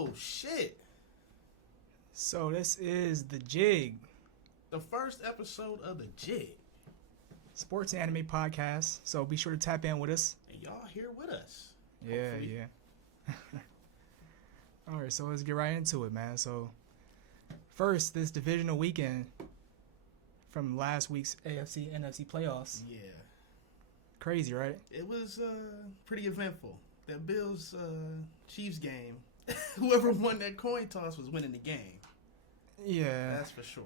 Oh, shit. So this is The Jig, The first episode of The Jig. sports and anime podcast. So be sure to tap in with us. And y'all here with us. Yeah, Hopefully. yeah. All right, so let's get right into it, man. So first, this divisional weekend from last week's AFC NFC playoffs. Yeah. Crazy, right? It was pretty eventful. That Bills Chiefs game, whoever won that coin toss was winning the game. Yeah. That's for sure.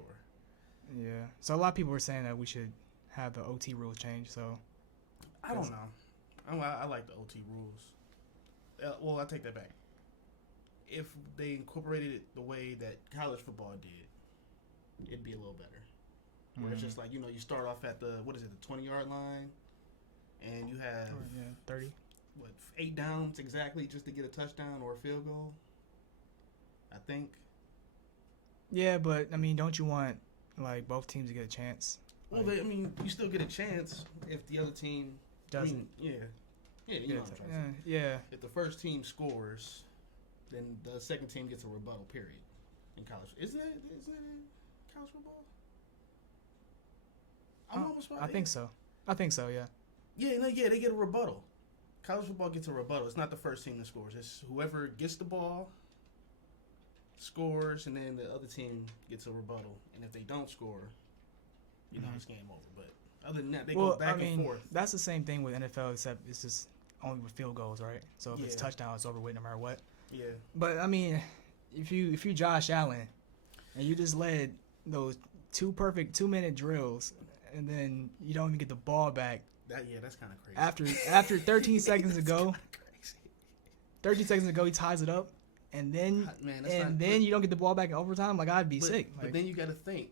Yeah. So a lot of people were saying that we should have the OT rules changed. So I don't know. I like the OT rules. Well, I take that back. If they incorporated it the way that college football did, it'd be a little better. Where it's just like, you start off at the 20-yard line, and you have 30. 8 downs exactly just to get a touchdown or a field goal, I think. Yeah, but I mean, don't you want like both teams to get a chance? Well, you still get a chance if the other team doesn't. Yeah, you know what I'm trying to say. Yeah. If the first team scores, then the second team gets a rebuttal. Period. In college, isn't it in college football? I'm almost right. I think so. Yeah. Yeah, they get a rebuttal. College football gets a rebuttal. It's not the first team that scores. It's whoever gets the ball scores, and then the other team gets a rebuttal. And if they don't score, it's game over. But other than that, they go back and forth. That's the same thing with NFL, except it's just only with field goals, right? So if it's touchdown, it's over with no matter what. Yeah. But I mean, if you Josh Allen, and you just led those 2 perfect 2-minute drills, and then you don't even get the ball back. That's kind of crazy. After 13 seconds ago, 13 seconds ago he ties it up, and then you don't get the ball back in overtime. Like, I'd be sick. But then you got to think,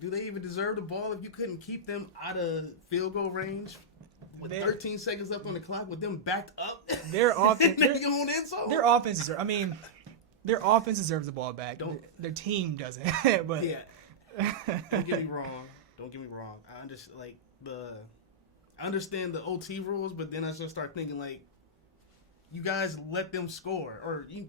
do they even deserve the ball if you couldn't keep them out of field goal range with 13 seconds left on the clock with them backed up? Their offense, their offense. Their offense deserves the ball back. Their team doesn't. But yeah, don't get me wrong. I understand the OT rules, but then I just start thinking, like, you guys let them score, or you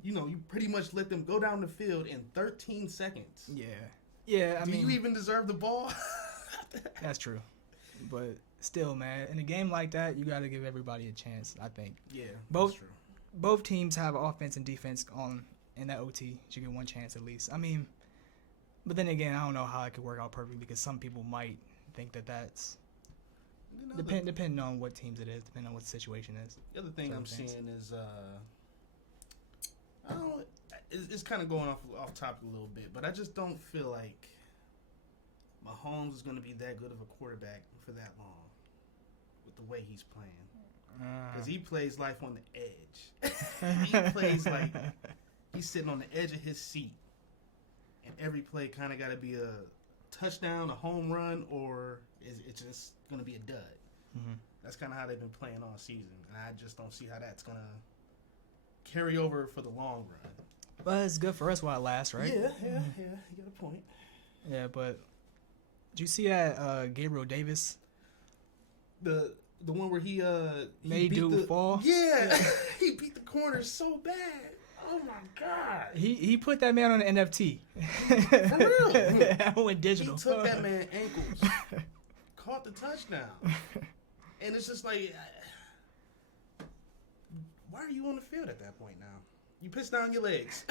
pretty much let them go down the field in 13 seconds. Yeah. Do you even deserve the ball? That's true, but still, man, in a game like that, you got to give everybody a chance. I think. Yeah, that's true. Both teams have offense and defense in that OT. You should get one chance at least. I mean, but then again, I don't know how it could work out perfectly because some people might think that's. Depending on what teams it is, depending on what the situation is. The other thing I'm seeing is, it's kind of going off topic a little bit, but I just don't feel like Mahomes is going to be that good of a quarterback for that long with the way he's playing. Because he plays life on the edge. He plays like he's sitting on the edge of his seat, and every play kind of got to be a touchdown, a home run, or it's just going to be a dud. Mm-hmm. That's kind of how they've been playing all season, and I just don't see how that's going to carry over for the long run. But it's good for us while it lasts, right? Yeah, you got a point. Yeah, but did you see that Gabriel Davis? The one where he made dude fall? Yeah, he beat the corner so bad. Oh my God! He put that man on an NFT. For real? I went digital. He took that man's ankles, caught the touchdown, and it's just like, why are you on the field at that point now? You pissed down your legs.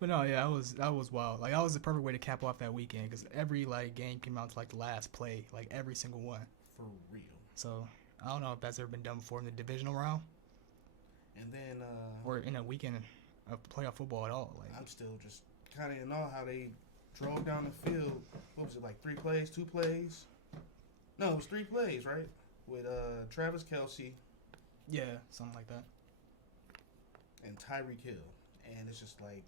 But no, yeah, that was wild. Like, that was the perfect way to cap off that weekend because every game came out to the last play, like every single one. For real. So I don't know if that's ever been done before in the divisional round. And then or in a weekend of playoff football at all. Like, I'm still just kind of in awe how they drove down the field. What was it, like 3 plays, 2 plays? No, it was 3 plays, right? With Travis Kelce. Yeah, something like that. And Tyreek Hill. And it's just like,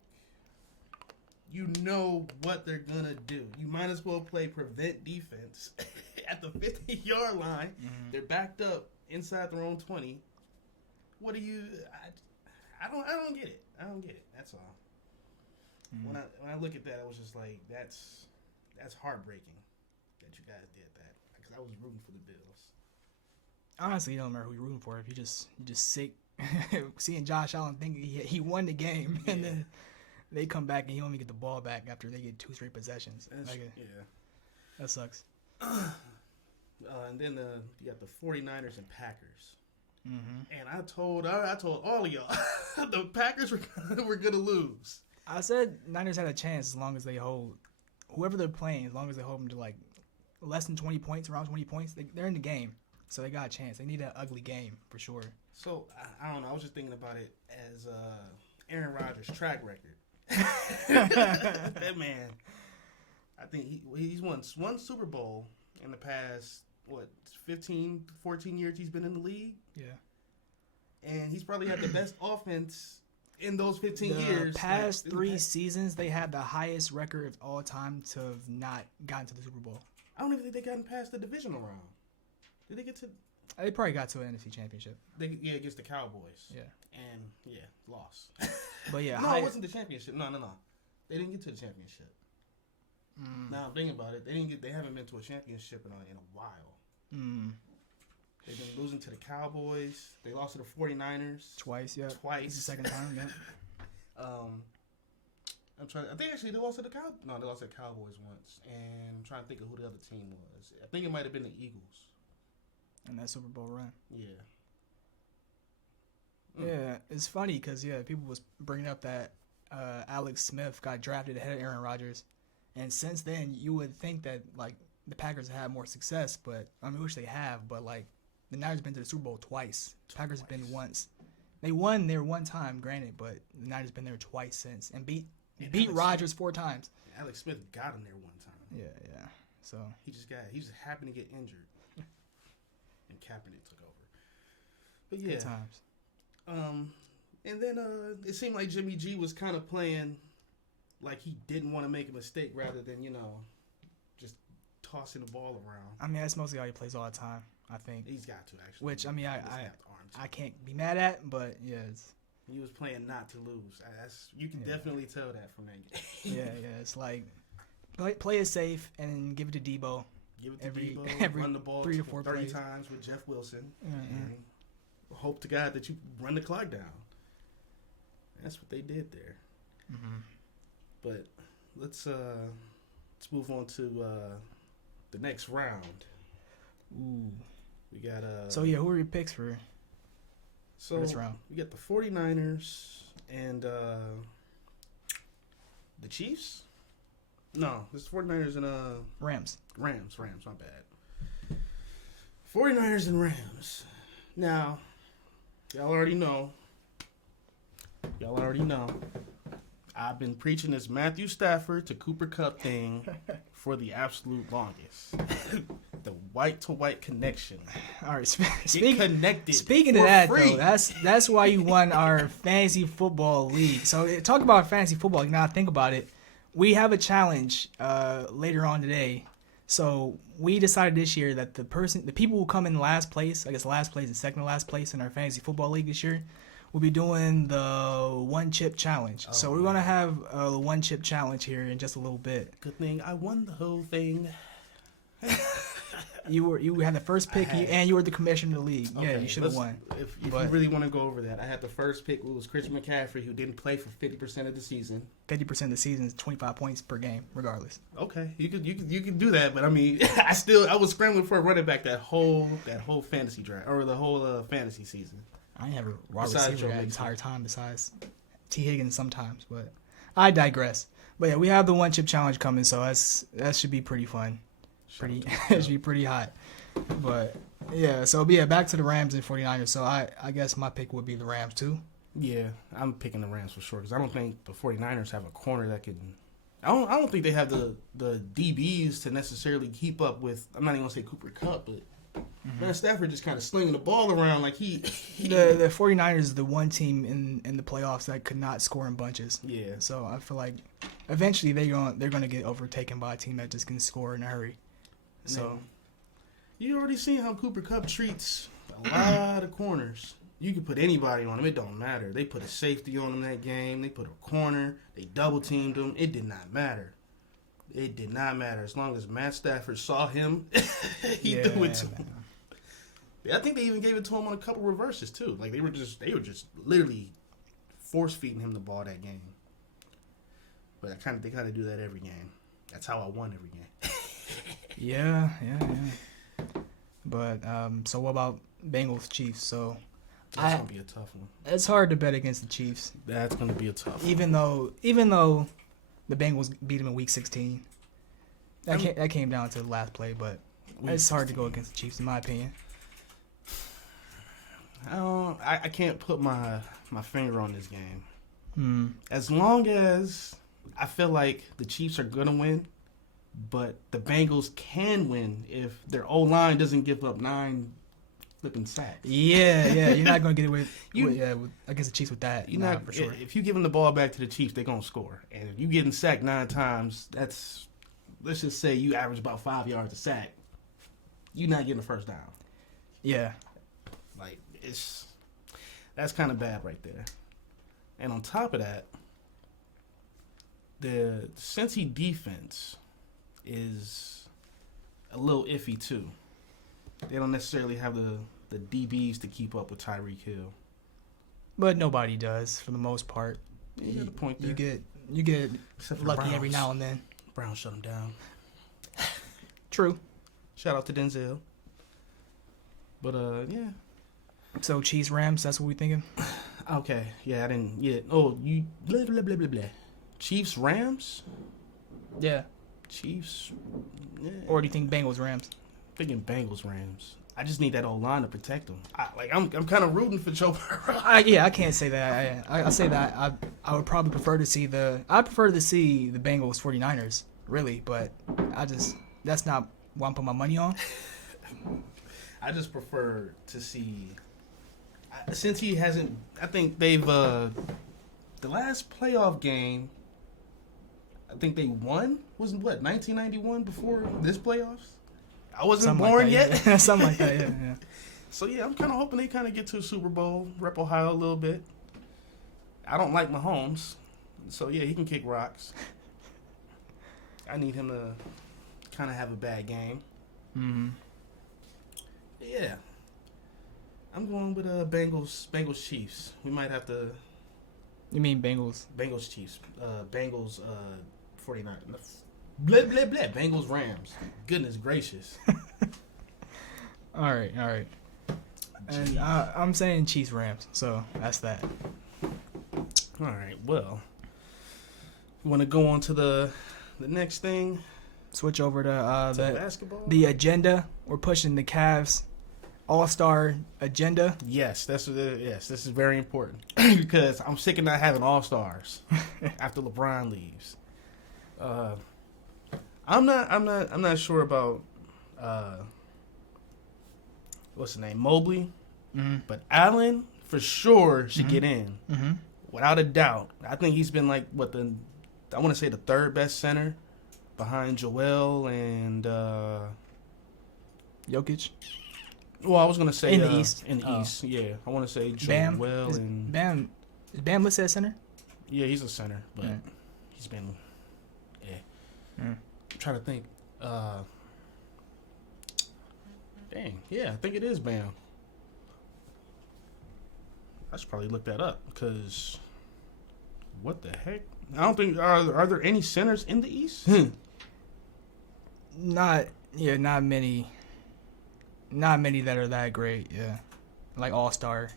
you know what they're going to do. You might as well play prevent defense at the 50-yard line. Mm-hmm. They're backed up inside their own 20. What do you? I don't get it. I don't get it. That's all. Mm-hmm. When I look at that, I was just like, that's heartbreaking that you guys did that because I was rooting for the Bills. Honestly, you don't remember who you're rooting for if you just sick seeing Josh Allen think he won the game, Yeah. and then they come back and he only get the ball back after they get 2 straight possessions. That sucks. And then you got the 49ers and Packers. Mm-hmm. And I told all of y'all the Packers were going to lose. I said Niners had a chance as long as they hold whoever they're playing, as long as they hold them to like less than 20 points, around 20 points. They're in the game, so they got a chance. They need an ugly game for sure. So I don't know. I was just thinking about it as Aaron Rodgers' track record. That man, I think he's won one Super Bowl in the past 15, 14 years he's been in the league. Yeah. And he's probably had the best offense in those 15 years. The past 3 seasons, they had the highest record of all time to have not gotten to the Super Bowl. I don't even think they gotten past the divisional round. Did they get to? They probably got to an NFC Championship. Against the Cowboys. Yeah. And lost. But yeah, no, it wasn't the championship. No. They didn't get to the championship. Now I'm thinking about it. They haven't been to a championship in a while. They've been losing to the Cowboys. They lost to the 49ers. Twice, yeah. Twice. It's the second time, yeah. I think actually they lost to the Cowboys. No, they lost to the Cowboys once. And I'm trying to think of who the other team was. I think it might have been the Eagles. And that Super Bowl run. Yeah. Yeah, it's funny because, people was bringing up that Alex Smith got drafted ahead of Aaron Rodgers. And since then, you would think that, like, the Packers have had more success, but, I mean, which they have, but, like, the Niners have been to the Super Bowl twice. Packers have been once. They won there one time, granted, but the Niners have been there twice since and beat Rodgers 4 times. Alex Smith got him there one time. Yeah. So he just happened to get injured, and Kaepernick took over. But yeah, good times. And then it seemed like Jimmy G was kind of playing like he didn't want to make a mistake, rather than just tossing the ball around. I mean, that's mostly how he plays all the time. I think he's got to actually. Which I mean, I can't be mad at, but yeah, he was playing not to lose. You can definitely tell that from that game. yeah, it's like play it safe and give it to Debo. Give it to Debo. Every run the ball 3 to 4 30 plays. times with Jeff Wilson, Mm-hmm. and hope to God that you run the clock down. That's what they did there. Mm-hmm. But let's move on to the next round. Ooh. We got So who are your picks for this round? We got the 49ers and the Chiefs? No, it's 49ers and Rams, my bad. 49ers and Rams. Now, y'all already know. I've been preaching this Matthew Stafford to Cooper Kupp thing for the absolute longest. The white-to-white connection. All right, connected. Speaking of that, though, that's why you won our fantasy football league. So talk about fantasy football. You now think about it. We have a challenge later on today. So we decided this year that the people who come in last place, I guess last place and second to last place in our fantasy football league this year, we'll be doing the one chip challenge. So we're gonna have a one chip challenge here in just a little bit. Good thing I won the whole thing. You had the first pick, and you were the commissioner of the league. Okay, yeah, you should have won. If you really want to go over that, I had the first pick. It was Christian McCaffrey, who didn't play for 50% of the season. 50% of the season is 25 points per game, regardless. Okay, you could do that, but I mean, I was scrambling for a running back that whole fantasy draft or the whole fantasy season. I ain't have a wide receiver that entire time besides T. Higgins sometimes, but I digress. But yeah, we have the one chip challenge coming, so that should be pretty fun. It should be pretty hot. But yeah, so back to the Rams and 49ers. So I guess my pick would be the Rams too. Yeah, I'm picking the Rams for sure because I don't think the 49ers have a corner that can. I don't think they have the DBs to necessarily keep up with. I'm not even gonna say Cooper Kupp, but man, Stafford just kind of slinging the ball around like he The 49ers is the one team in the playoffs that could not score in bunches. Yeah. So I feel like eventually they're gonna get overtaken by a team that just can score in a hurry. So you already seen how Cooper Kupp treats a lot of corners. You can put anybody on him. It don't matter. They put a safety on him that game. They put a corner. They double teamed him. It did not matter. It did not matter. As long as Matt Stafford saw him, he threw it to him. I think they even gave it to him on a couple reverses too. Like they were just literally force feeding him the ball that game. But they kind of do that every game. That's how I won every game. Yeah. But so what about Bengals Chiefs? So that's gonna be a tough one. It's hard to bet against the Chiefs. That's gonna be a tough one. Even though the Bengals beat them in Week 16, that came down to the last play. But it's hard to go against the Chiefs, in my opinion. I can't put my finger on this game. As long as I feel like the Chiefs are gonna win, but the Bengals can win if their O-line doesn't give up 9 flipping sacks. Yeah, you're not gonna get away against the Chiefs with that. You're not for sure. If you give them the ball back to the Chiefs, they're gonna score. And if you getting sacked 9 times, let's just say you average about 5 yards a sack. You're not getting a first down. Yeah, like that's kind of bad right there. And on top of that, the Cincy defense is a little iffy too. They don't necessarily have the DBs to keep up with Tyreek Hill. But nobody does for the most part. Yeah, you got a point there. You get lucky every now and then. Browns shut them down. True. Shout out to Denzel. But yeah. So Chiefs Rams, that's what we thinking. Okay. Yeah, I didn't. Yeah. Oh, you blah blah blah blah blah. Chiefs Rams. Yeah. Chiefs. Yeah. Or do you think Bengals Rams? Thinking Bengals Rams. I just need that old line to protect them. I'm kind of rooting for Joe Burrow. I can't say that. I say that I would probably prefer to see the Bengals 49ers, really, but that's not what I'm putting my money on. I just prefer to see, since he hasn't, I think they've the last playoff game, I think they won, was what, 1991 before this playoffs? I wasn't Something born like yet. Yeah. Something like that, yeah. So, yeah, I'm kind of hoping they kind of get to a Super Bowl, rep Ohio a little bit. I don't like Mahomes. So, yeah, he can kick rocks. I need him to kind of have a bad game. Mm-hmm. Yeah. I'm going with Bengals Chiefs. We might have to... You mean Bengals? Bengals Chiefs. Bengals 49. Blah, blah, blah. Bengals Rams. Goodness gracious. All right. And I'm saying Chiefs Rams, so that's that. All right, well, you want to go on to the next thing? Switch over to basketball? The agenda. We're pushing the Cavs All-Star agenda. Yes, this is very important because I'm sick of not having All-Stars after LeBron leaves. I'm not sure about what's the name, Mobley, but Allen for sure should get in, without a doubt. I think he's been like I want to say the third best center behind Joel and Jokic. Well, I was gonna say in the East. In the East, yeah. I want to say Bam. Joel and Bam. Is Bam listed as center? Yeah, he's a center, but he's been. I'm trying to think. Dang, yeah, I think it is Bam. I should probably look that up because what the heck? I don't think are there any centers in the East? Not many. Not many that are that great. Yeah, like All-Star.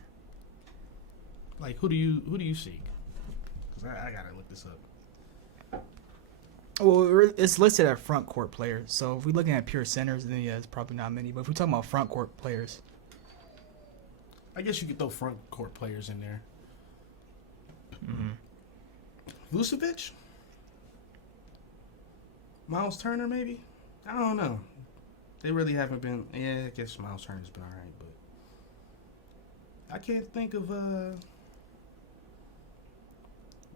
Like who do you seek? Because I gotta look this up. Well, it's listed at front court players. So if we're looking at pure centers, then yeah, it's probably not many. But if we're talking about front court players, I guess you could throw front court players in there. Vucevic? Miles Turner, maybe? I don't know. They really haven't been. Yeah, I guess Miles Turner's been all right, but I can't think of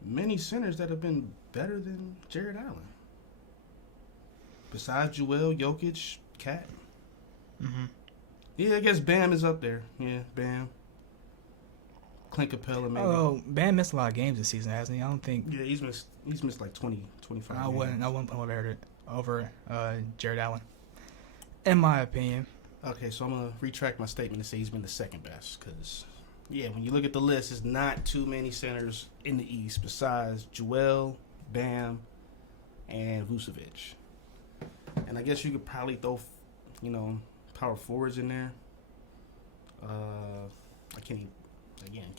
many centers that have been better than Jared Allen. Besides Joel, Jokic, Cat. Yeah, I guess Bam is up there. Yeah, Bam. Clint Capella, maybe. Oh, Bam missed a lot of games this season, hasn't he? I don't think. Yeah, he's missed like 20, 25 I games. wouldn't put him over Jared Allen, in my opinion. Okay, so I'm gonna retract my statement and say he's been the second best. Because when you look at the list, there's not too many centers in the East besides Joel, Bam, and Vucevic. And I guess you could probably throw, power forwards in there. I can't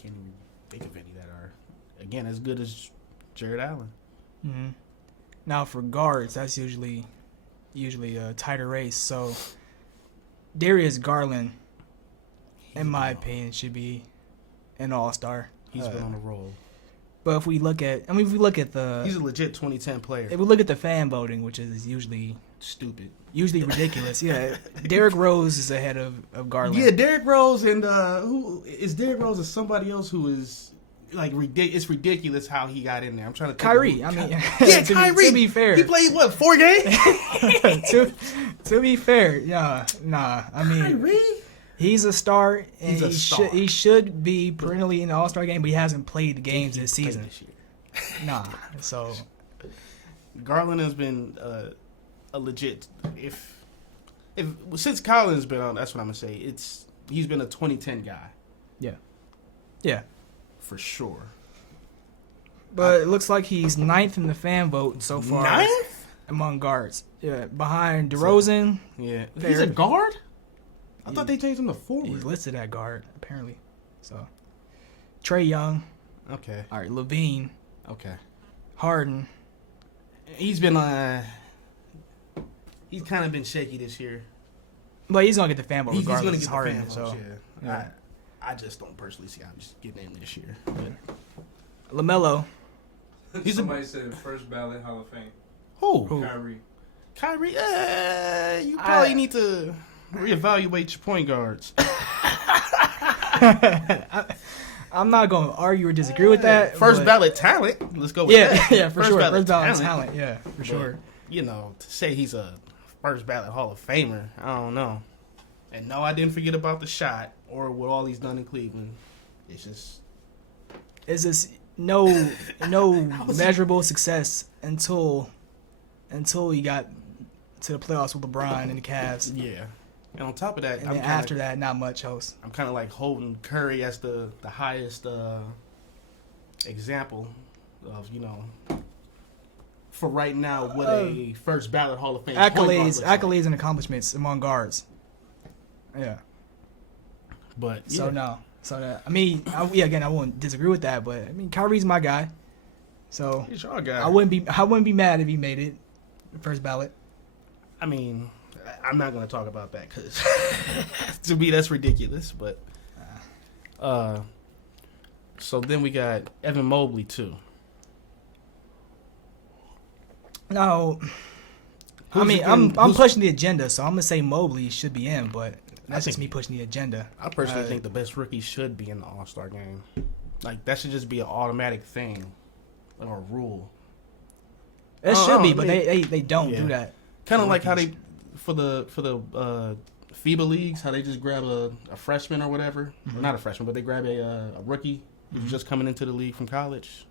even think of any that are, again, as good as Jared Allen. Mm-hmm. Now for guards, that's usually a tighter race. So Darius Garland, in my opinion, should be an all-star. He's been on a roll. But if we look at the, he's a legit 2010 player. If we look at the fan voting, which is usually stupid, usually ridiculous. Yeah, Derrick Rose is ahead of Garland. Yeah, Derrick Rose and who is Derrick Rose is somebody else who is like it's ridiculous how he got in there. I'm trying to think Kyrie. Kyrie. To be fair, he played 4 games. to be fair, nah. I mean, Kyrie. He's a star, and star. He should be perennially in the All-Star game, but he hasn't played the games this season. This year. Nah, so Garland has been a legit. If since Collins been on, that's what I'm gonna say. He's been a 2010 guy. Yeah, for sure. But it looks like he's 9th in the fan vote so far. 9th among guards. Yeah, behind DeRozan. Yeah, he's a guard. I thought they changed him to forward. He's listed at guard, apparently. So, Trae Young. Okay. All right, Levine. Okay. Harden. He's been he's kind of been shaky this year. But he's gonna get the fan vote regardless. He's gonna get Harden, the fan vote. so yeah. I just don't personally see how I'm just getting in this year. LaMelo. Somebody said first ballot Hall of Fame. Who? Kyrie. You probably need to reevaluate your point guards. I'm not going to argue or disagree with that. First ballot talent. Let's go with that. Yeah, for sure. First ballot talent. Yeah, for sure. To say he's a first ballot Hall of Famer, I don't know. And no, I didn't forget about the shot or what all he's done in Cleveland. It's just no measurable success until he got to the playoffs with LeBron and the Cavs. Yeah. And on top of that, and then after that, not much else. I'm kind of like holding Curry as the highest example of, for right now, what a first ballot Hall of Fame accolades and accomplishments among guards. Yeah. But yeah. I mean, I won't disagree with that, but I mean, Kyrie's my guy. So he's your guy. I wouldn't be mad if he made it first ballot. I mean, I'm not going to talk about that because to me that's ridiculous. But so then we got Evan Mobley too. No, I'm pushing the agenda, so I'm gonna say Mobley should be in, but that's just me pushing the agenda. I personally think the best rookie should be in the All-Star game. Like that should just be an automatic thing, or a rule. It should be, but they don't do that. Kind of like how they for the FIBA leagues, how they just grab a freshman or whatever, not a freshman, but they grab a rookie who's just coming into the league from college.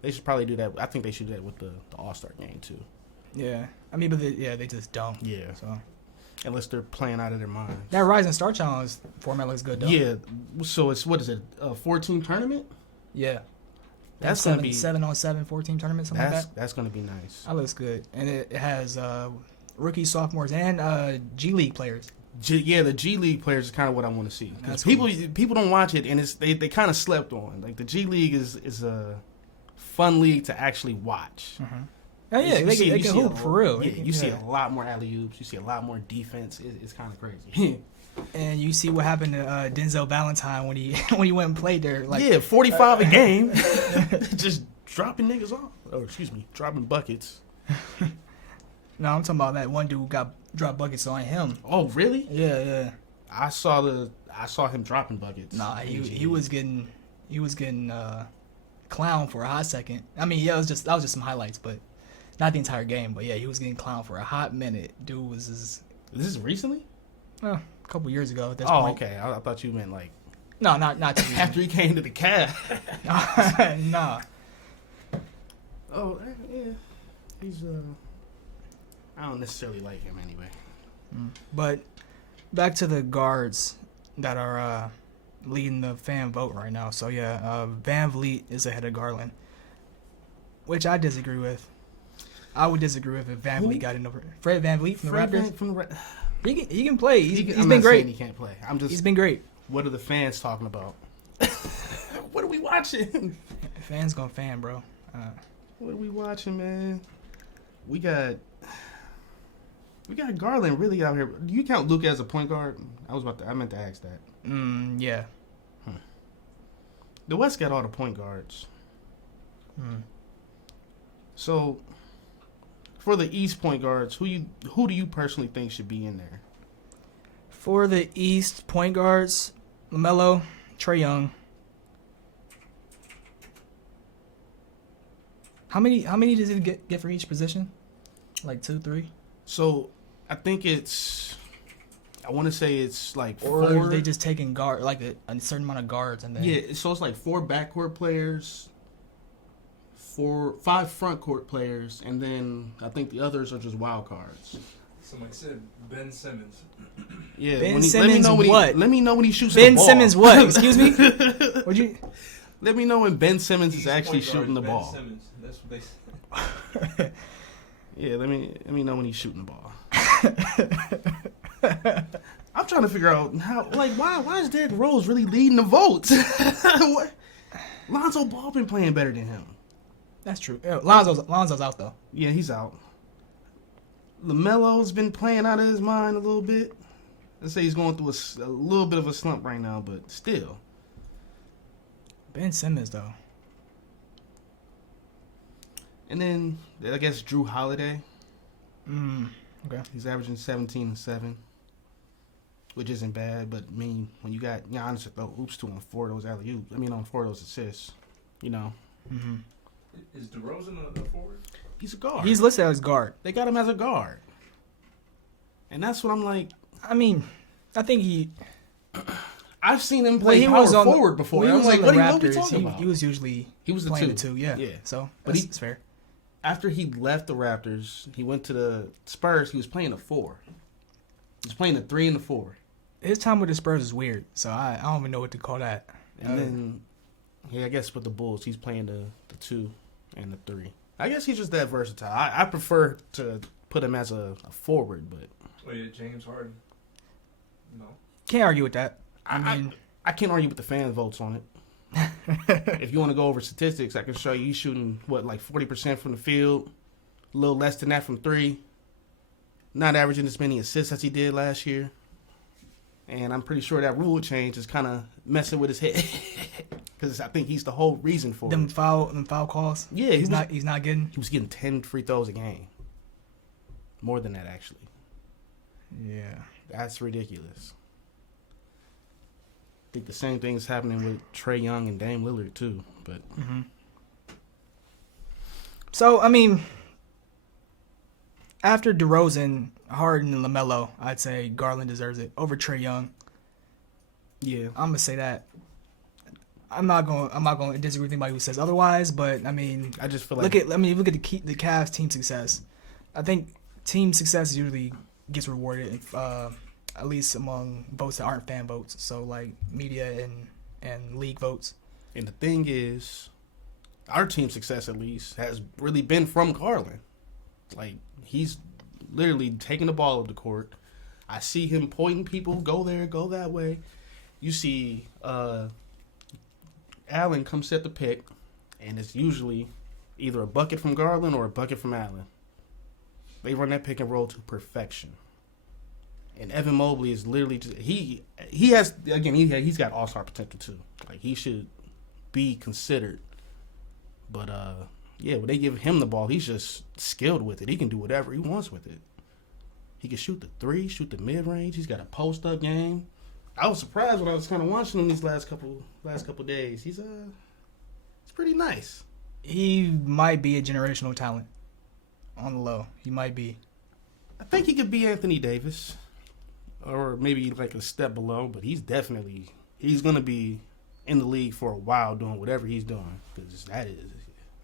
They should probably do that. I think they should do that with the All-Star game too. Yeah, I mean, but they just don't. Yeah. So unless they're playing out of their minds. That Rising Star Challenge format looks good though. Yeah. So it's what is it? A 14 tournament? Yeah. That's gonna be 7-on-7 14 tournament, something like that. That's gonna be nice. That looks good, and it has rookies, sophomores, and G League players. The G League players is kind of what I want to see. Because people don't watch it, and they kind of slept on. Like the G League is a fun league to actually watch. Oh yeah, they can hoop for real. Yeah, you see a lot more alley oops. You see a lot more defense. It's kind of crazy. And you see what happened to Denzel Valentine when he went and played there. Like 45 a game, just dropping niggas off. Oh, excuse me, dropping buckets. No, I'm talking about that one dude got dropped buckets on him. Oh, really? Yeah. I saw him dropping buckets. Nah, he was getting clown for a hot second. I mean, yeah, that was just some highlights, but not the entire game. But yeah, he was getting clown for a hot minute. Dude was just. This is recently? A couple years ago at this point. Oh, okay. I thought you meant like. No, not after he came to the Cavs. Nah. Oh yeah, he's I don't necessarily like him anyway. But back to the guards that are leading the fan vote right now. So yeah, Van Vliet is ahead of Garland, which I disagree with. I would disagree with if Van Vliet got in over Fred Van Vliet from the Raptors. He can play. He's been great. He can't play. He's been great. What are the fans talking about? What are we watching? Fans gonna fan, bro. What are we watching, man? We got Garland really out here. Do you count Luka as a point guard? I meant to ask that. Yeah. The West got all the point guards. So, for the East point guards, who do you personally think should be in there? For the East point guards, LaMelo, Trae Young. How many does he get for each position? Like 2, 3? So, I think I want to say it's like or 4. Or they just taking guard like a certain amount of guards and then so it's like 4 backcourt players, 5 front court players, and then I think the others are just wild cards. Somebody said Ben Simmons. Yeah, Ben Simmons. Let me know when he shoots Ben the ball. Simmons what? Excuse me. Would you? Let me know when Ben Simmons is actually shooting the ball. Ben Simmons. That's what they said. Yeah, let me know when he's shooting the ball. I'm trying to figure out why is Derrick Rose really leading the votes? Lonzo Ball been playing better than him. That's true. Lonzo's out though. Yeah, he's out. LaMelo's been playing out of his mind a little bit. Let's say he's going through a little bit of a slump right now, but still. Ben Simmons though. And then I guess Drew Holiday. Okay. He's averaging 17 and 7, which isn't bad. But I mean, when you got Giannis to throw hoops to on 4 of those alley-oops, on 4 of those assists, Is DeRozan a forward? He's a guard. He's listed as guard. They got him as a guard, and that's what I'm like. I mean, I think I've seen him play power forward before. When I was like, what are we talking about? He was usually playing the 2. Yeah. So, but that's fair. After he left the Raptors, he went to the Spurs. He was playing the 4. He was playing the 3 and the 4. His time with the Spurs is weird, so I don't even know what to call that. And then, I guess with the Bulls, he's playing the 2 and the 3. I guess he's just that versatile. I prefer to put him as a forward, but. Oh yeah, James Harden. No. Can't argue with that. I can't argue with the fan votes on it. If you want to go over statistics, I can show you he's shooting, 40% from the field, a little less than that from 3. Not averaging as many assists as he did last year. And I'm pretty sure that rule change is kind of messing with his head. Because I think he's the whole reason for them it. foul calls? Yeah. He's not getting? He was getting 10 free throws a game. More than that, actually. Yeah. That's ridiculous. I think the same thing is happening with Trae Young and Dame Lillard too, but. So I mean, after DeRozan, Harden, and LaMelo, I'd say Garland deserves it over Trae Young. Yeah, I'm gonna say that. I'm not going to disagree with anybody who says otherwise, but I mean, I just feel like look at the Cavs team success. I think team success usually gets rewarded. At least among votes that aren't fan votes, so like media and league votes. And the thing is, our team success at least has really been from Garland. Like, he's literally taking the ball up the court. I see him pointing people, go there, go that way. You see Allen come set the pick, and it's usually either a bucket from Garland or a bucket from Allen. They run that pick and roll to perfection. And Evan Mobley is literally just, he's got all-star potential too. Like, he should be considered. But when they give him the ball, he's just skilled with it. He can do whatever he wants with it. He can shoot the 3, shoot the mid-range. He's got a post-up game. I was surprised when I was kind of watching him these last couple days. He's pretty nice. He might be a generational talent on the low. He might be. I think he could be Anthony Davis. Or maybe like a step below, but he's going to be in the league for a while doing whatever he's doing. Because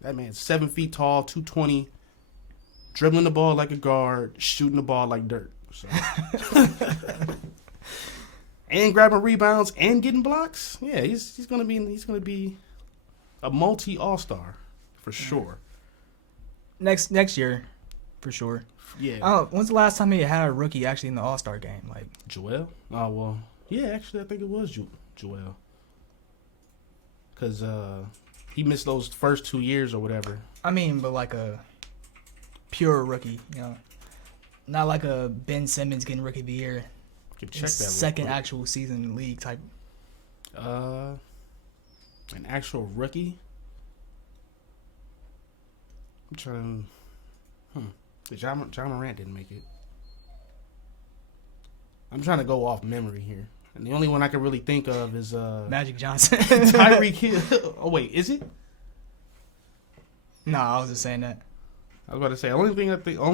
that man's 7 feet tall, 220, dribbling the ball like a guard, shooting the ball like dirt. So. and grabbing rebounds and getting blocks, yeah, he's gonna be a multi All-Star for sure. Next year, for sure. Yeah. When's the last time he had a rookie actually in the All-Star game? Like Joel? Oh well, yeah. Actually, I think it was Joel. Cause he missed those first 2 years or whatever. I mean, but like a pure rookie, not like a Ben Simmons getting Rookie of the Year. Check that second actual season in the league type. An actual rookie. I'm trying. John Morant didn't make it. I'm trying to go off memory here, and the only one I can really think of is Magic Johnson. Tyreek Hill. Oh wait, is it? No, I was just saying that. I was about to say only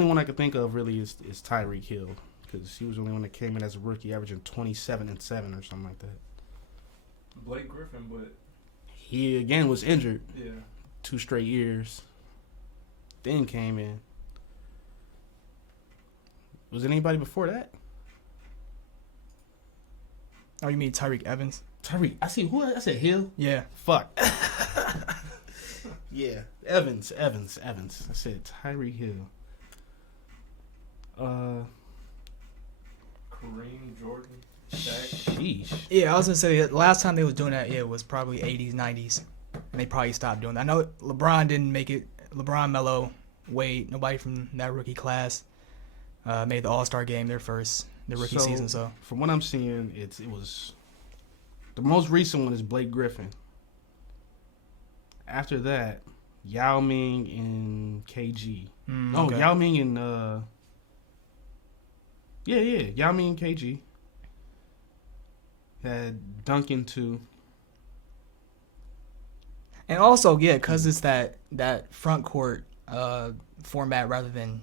one I could think of really is Tyreek Hill, because he was the only one that came in as a rookie, averaging 27 and 7 or something like that. Blake Griffin, but he again was injured. Yeah. 2 straight years. Then came in. Was it anybody before that? Oh, you mean Tyreek Evans? Tyreek. I see who I said Hill. Yeah. Fuck. Yeah. Evans. I said Tyreek Hill. Kareem Jordan. Shaq. Sheesh. Yeah, I was gonna say the last time they was doing that, was probably 80s, 90s, and they probably stopped doing that. I know LeBron didn't make it. LeBron, Melo, Wade, nobody from that rookie class made the All-Star game their rookie season. So from what I'm seeing, it was the most recent one is Blake Griffin. After that, Yao Ming and KG. Okay. Yao Ming and Yao Ming and KG. Had Duncan too. And also, because it's that front court format rather than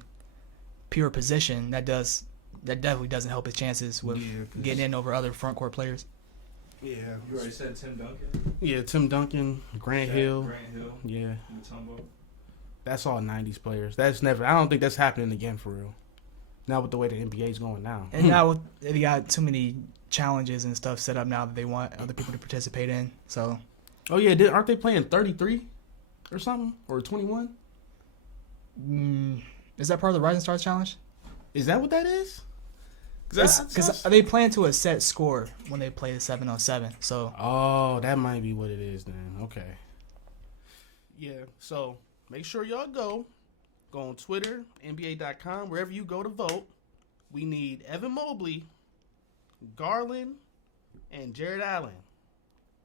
pure position, that definitely doesn't help his chances with getting in over other front court players. Yeah. You already said Tim Duncan? Yeah, Tim Duncan, Grant Hill. Yeah. Mutombo. That's all 90s players. I don't think that's happening again for real. Not with the way the NBA is going now. And now they got too many challenges and stuff set up now that they want other people to participate in. So. Oh yeah, aren't they playing 33 or something, or 21? Is that part of the Rising Stars Challenge? Is that what that is? Because they play into a set score when they play the 7-on-7. So. Oh, that might be what it is then. Okay. Yeah. So make sure y'all go on Twitter, NBA.com, wherever you go to vote. We need Evan Mobley, Garland, and Jared Allen.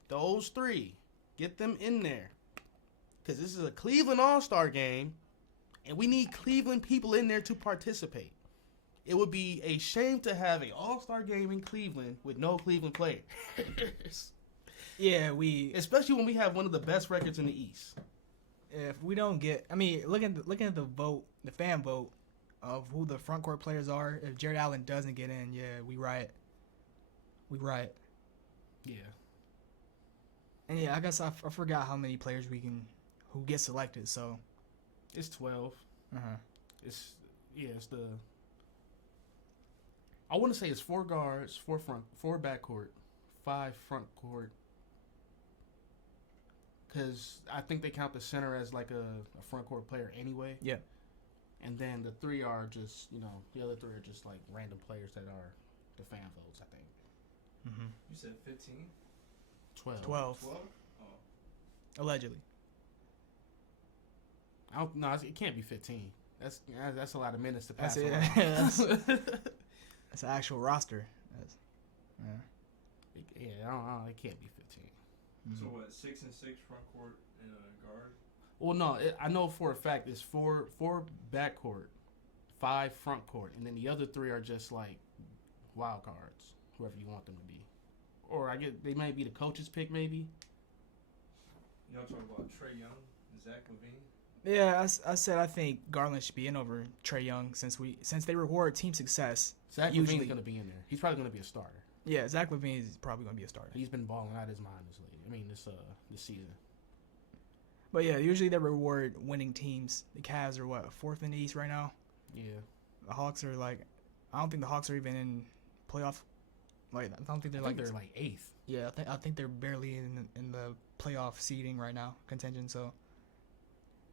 Those 3. Get them in there. Because this is a Cleveland All-Star game, and we need Cleveland people in there to participate. It would be a shame to have an All-Star game in Cleveland with no Cleveland players. Yeah, especially when we have one of the best records in the East. If we don't get, looking at the vote, the fan vote of who the front court players are, if Jared Allen doesn't get in, we riot. Yeah. And I guess I forgot how many players who get selected. So it's 12. It's the. I want to say it's 4 guards, 4 backcourt, 5 front court. Because I think they count the center as like a front court player anyway. Yeah. And then the 3 are just, the other 3 are just like random players that are the fan votes, I think. Mm-hmm. You said 15? 12. Oh. Allegedly. No, it can't be 15. That's a lot of minutes to pass. That's an actual roster. It can't be 15. Mm-hmm. So what? 6 and 6 front court and a guard. Well, no, I know for a fact it's 4 backcourt, 5 front court, and then the other 3 are just like wild cards, whoever you want them to be. Or I get they might be the coach's pick, maybe. Y'all talking about Trae Young, Zach LaVine? Yeah, I said I think Garland should be in over Trae Young since they reward team success. Zach LaVine's going to be in there. He's probably going to be a starter. Yeah, Zach LaVine is probably going to be a starter. He's been balling out his mind this season. But yeah, usually they reward winning teams. The Cavs are 4th in the East right now. Yeah. The Hawks are I don't think the Hawks are even in playoff Like I don't think they're I think they're like 8th. Yeah, I think they're barely in the playoff seeding right now, contention. So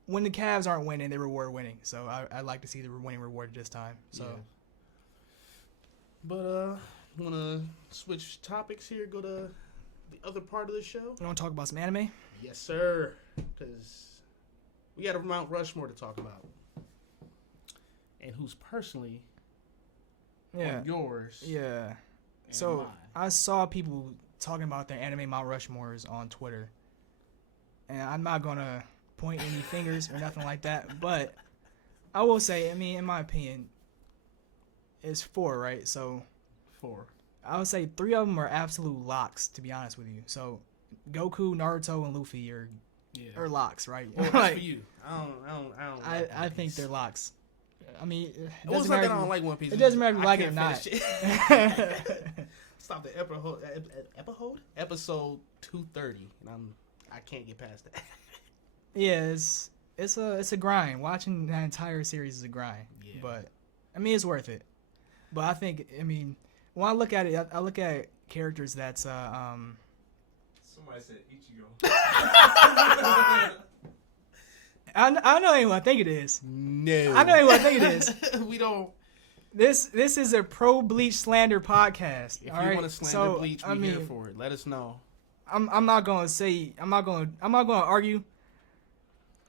when the Cavs aren't winning, they reward winning. So I like to see the winning rewarded this time. So, yeah. But you wanna switch topics here? Go to the other part of the show. You want to talk about some anime? Yes, sir. Because we got a Mount Rushmore to talk about, and who's personally on yours. Yeah. So mine. I saw people talking about their anime Mount Rushmores on Twitter, and I'm not gonna point any fingers or nothing like that, but I will say, I mean, in my opinion, it's 4, right? So 4. I would say 3 of them are absolute locks, to be honest with you. So Goku, Naruto, and Luffy are locks, right? Well, that's for you. I don't. Like I think they're locks. I mean, it it's doesn't not matter. that I don't like One Piece. It doesn't matter if you I like it or can't not. finish it. Stop the episode 230, and I can't get past that. Yeah, it's a grind. Watching that entire series is a grind. Yeah. But I mean, it's worth it. But I think, I mean, when I look at it, I look at characters that's Somebody said Ichigo. I know who I think it is. No. I know who I think it is. We don't. This is a pro Bleach slander podcast. If all you right? want to slander So, Bleach, I we're mean, here for it. Let us know. I'm not gonna argue.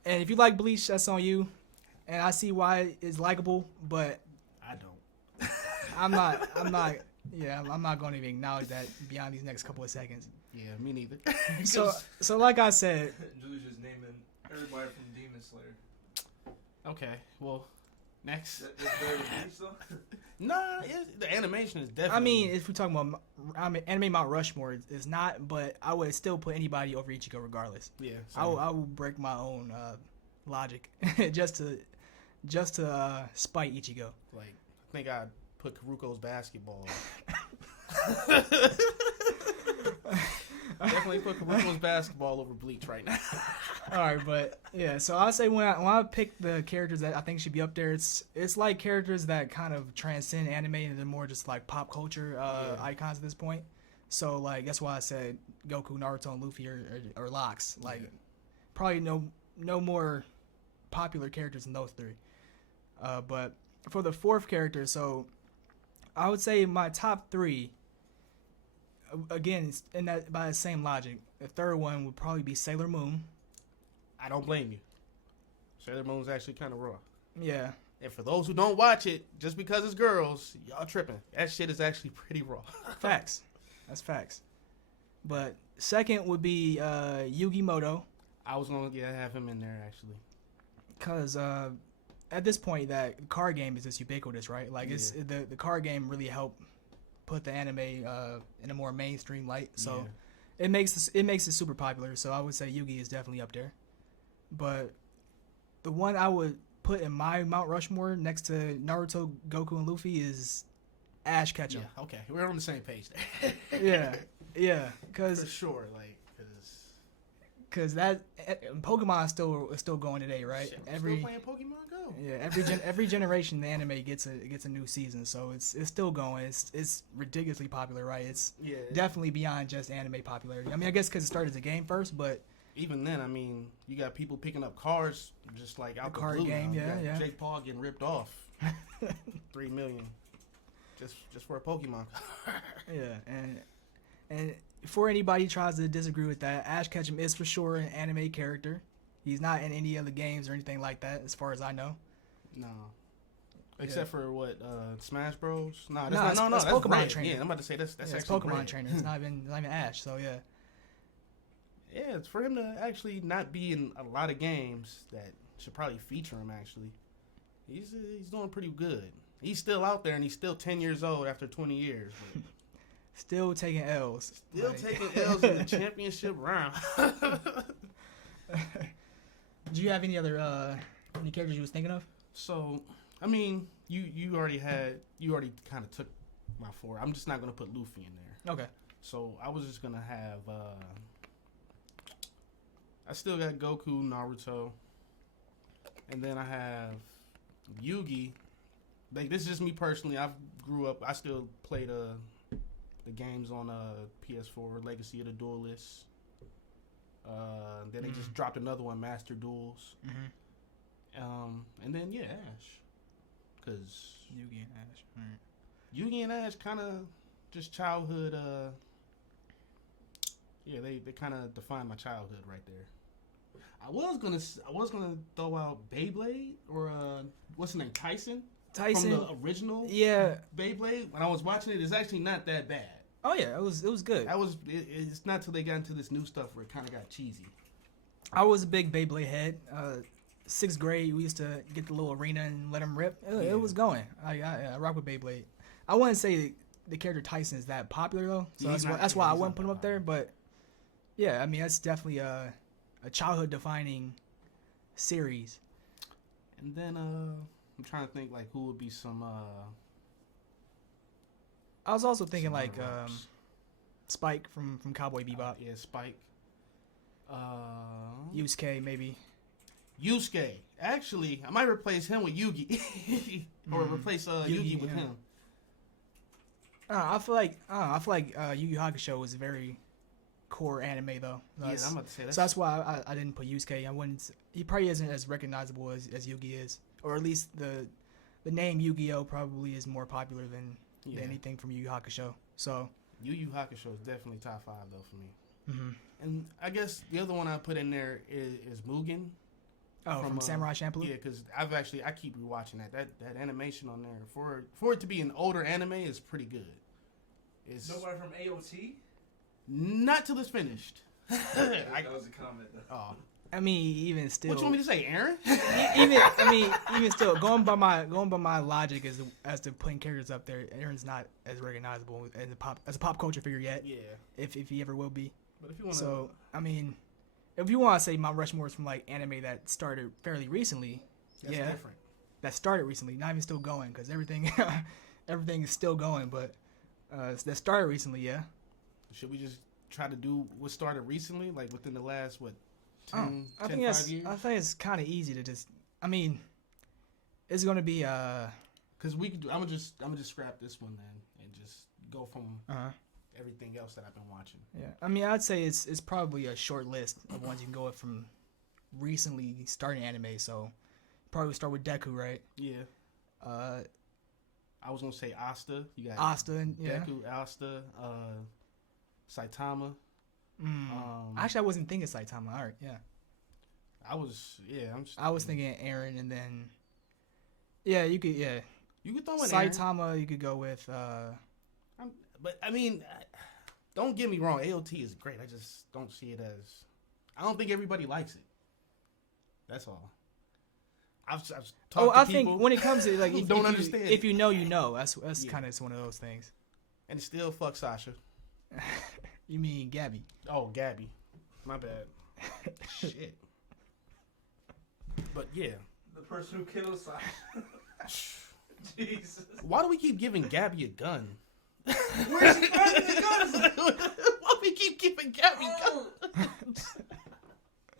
And if you like Bleach, that's on you. And I see why it's likable, but I don't. I'm not I'm not going to even acknowledge that beyond these next couple of seconds. Yeah, me neither. So like I said, Julie's just naming everybody from Demon Slayer. Okay, well, next. That's better than Bleach, though? Nah, the animation is definitely. I mean, if we're talking about anime Mount Rushmore, it's not, but I would still put anybody over Ichigo regardless. Yeah, I will break my own logic just to spite Ichigo. Like, I think I'd put Karuko's basketball. Definitely put Karuko's basketball over Bleach right now. All right, but yeah, so I'll say when I pick the characters that I think should be up there, it's like characters that kind of transcend anime and they're more just like pop culture icons at this point. So like that's why I said Goku, Naruto, and Luffy are locks. Like probably no more popular characters than those 3. But for the 4th character, so I would say my top 3. Again, in that by the same logic, the 3rd one would probably be Sailor Moon. I don't blame you. Sailor Moon's actually kind of raw. Yeah. And for those who don't watch it, just because it's girls, y'all tripping. That shit is actually pretty raw. Facts. That's facts. But 2nd would be Yugi Moto. I was going to have him in there, actually. Because at this point, that card game is just ubiquitous, right? Like, it's the card game really helped put the anime in a more mainstream light. So it makes it super popular. So I would say Yugi is definitely up there. But the one I would put in my Mount Rushmore next to Naruto, Goku, and Luffy is Ash Ketchum. Yeah, okay. We're on the same page there. yeah. Cause, for sure. Like, because that Pokemon is still going today, right? Shit, still playing Pokemon Go. Yeah, every generation the anime gets a new season, so it's still going. It's ridiculously popular, right? It's definitely beyond just anime popularity. I mean, I guess because it started as a game first, but even then, I mean, you got people picking up cards just like out the card blue game, now. yeah. Jake Paul getting ripped off, $3 million, just for a Pokemon card. Yeah, and before anybody tries to disagree with that, Ash Ketchum is for sure an anime character. He's not in any other games or anything like that, as far as I know. No. Except for what, Smash Bros? No, that's that's Pokemon Red. trainer. Yeah, I'm about to say that's it's actually Pokemon Red. trainer. It's not even Ash. So yeah. Yeah, it's for him to actually not be in a lot of games that should probably feature him. Actually, he's doing pretty good. He's still out there, and he's still 10 years old after 20 years. But still taking L's. taking L's in the championship round. Do you have any other any characters you was thinking of? So, I mean, you already kind of took my 4. I'm just not gonna put Luffy in there. Okay. So I was just gonna have. I still got Goku, Naruto, and then I have Yugi. Like, this is just me personally. I grew up. I still played the games on PS4, Legacy of the Duelists. Then they just dropped another one, Master Duels. And then Ash, because Yugi and Ash. Right. Yugi and Ash kind of just childhood. They kind of define my childhood right there. I was gonna throw out Beyblade or what's his name, Tyson from the original Beyblade. When I was watching it, it's actually not that bad. Oh yeah, it was good. It's not till they got into this new stuff where it kind of got cheesy. I was a big Beyblade head. 6th grade, we used to get the little arena and let them rip. It was going. I rock with Beyblade. I wouldn't say the character Tyson is that popular though, so that's why I wouldn't put him up there. But yeah, I mean that's definitely a childhood defining series. And then I'm trying to think like who would be some. I was also thinking like Spike from Cowboy Bebop. Yeah, Spike. Yusuke maybe. Yusuke. Actually, I might replace him with Yugi, or replace Yugi with him. I feel like Yu Yu Hakusho was a very core anime though. I'm about to say that. So that's why I didn't put Yusuke. He probably isn't as recognizable as Yugi is, or at least the name Yu-Gi-Oh probably is more popular than anything from Yu Yu Hakusho. So Yu Yu Hakusho is definitely top 5 though for me. And I guess the other one I put in there is Mugen. Oh, from Samurai Champloo? Yeah, because I keep rewatching that animation on there. For it to be an older anime is pretty good. It's nobody from AOT? Not till it's finished. That was a comment though. Oh. I mean, even still. What you want me to say, Aaron? even still, going by my logic as to putting characters up there, Aaron's not as recognizable as a pop culture figure yet. Yeah. If he ever will be. But if you want So I mean, if you want to say Mount Rushmore is from like anime that started fairly recently, that's different. That started recently, not even still going because everything is still going, but that started recently, yeah. Should we just try to do what started recently, like within the last 10, I 5 years? I think it's kind of easy to just. I mean, it's gonna be because we could. I'm gonna just scrap this one then and just go from everything else that I've been watching. Yeah, I mean, I'd say it's probably a short list of ones you can go with from recently starting anime. So probably start with Deku, right? Yeah. I was gonna say Asta. You got Asta, and Deku, Asta, Saitama. Actually, I wasn't thinking Saitama. All right, yeah. I was thinking Aaron, and then you could you could throw in Saitama. Aaron. You could go with. But I mean, don't get me wrong. AOT is great. I just don't see it as. I don't think everybody likes it. That's all. I've talked to I people think when it comes to like, don't understand. If you know, you know. That's kind of one of those things. And still fuck Sasha. You mean Gabby? Oh, Gabby. My bad. Shit. But yeah. The person who killed Sasha. Jesus. Why do we keep giving Gabby a gun? Where's she finding the guns? Why do we keep giving Gabby guns?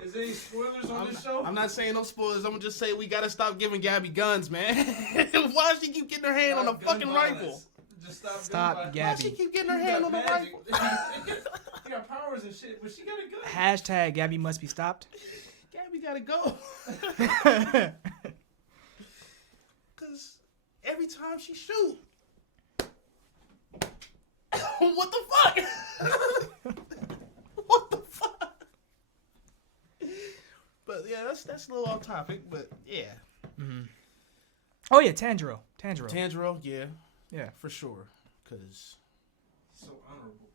Is there any spoilers on this show? I'm not saying no spoilers. I'm gonna just say we gotta stop giving Gabby guns, man. Why does she keep getting her hand on a fucking rifle? Just stop Gabby. Why does she keep getting her hand on a rifle? She got powers and shit, but she got a gun. Hashtag Gabby must be stopped. Gabby gotta go. Cause every time she shoot, what the fuck? What the fuck? But yeah, that's a little off topic, but yeah. Mm-hmm. Oh yeah, Tanjiro, yeah, for sure. Cause so honorable.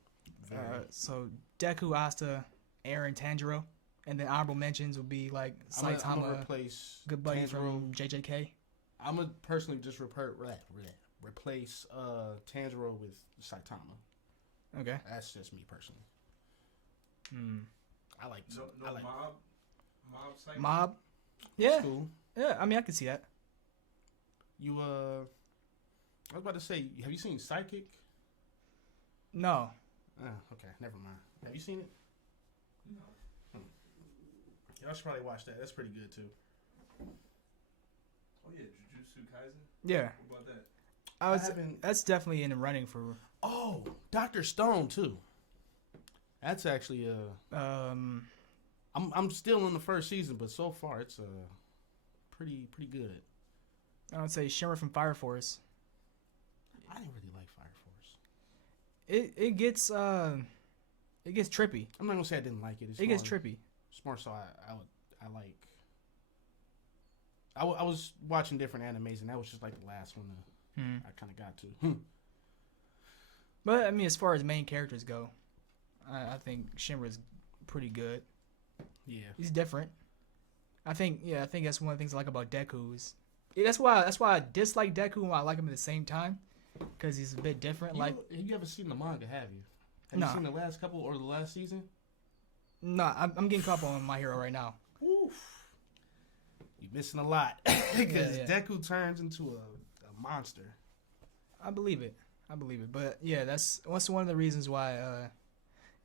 So Deku, Asta, Aaron, Tanjiro, and then honorable mentions would be like Saitama, I'm gonna replace good buddy Tanjiro from JJK. I'm gonna personally just replace Tanjiro with Saitama. Okay, that's just me personally. I like Mob. Yeah, cool. Yeah. I mean, I can see that. You I was about to say, have you seen Psychic? No. Okay, never mind. Have you seen it? No. Y'all should probably watch that. That's pretty good too. Oh yeah, Jujutsu Kaisen. Yeah. What about that? That's definitely in the running for. Oh, Dr. Stone too. That's actually I'm still in the first season, but so far it's pretty good. I would say Shimmer from Fire Force. I didn't really like Fire Force. It gets trippy. I'm not gonna say I didn't like it. It gets trippy. It's more so I was watching different animes, and that was just like the last one I kind of got to. But I mean, as far as main characters go, I think Shimmer is pretty good. Yeah, he's different. I think that's one of the things I like about Deku is that's why I dislike Deku and I like him at the same time because he's a bit different. You ever seen the manga? Have you? Have you seen the last couple or the last season? No, I'm getting caught up on My Hero right now. Oof. You're missing a lot because Deku turns into a monster. I believe it. But yeah, that's one of the reasons why.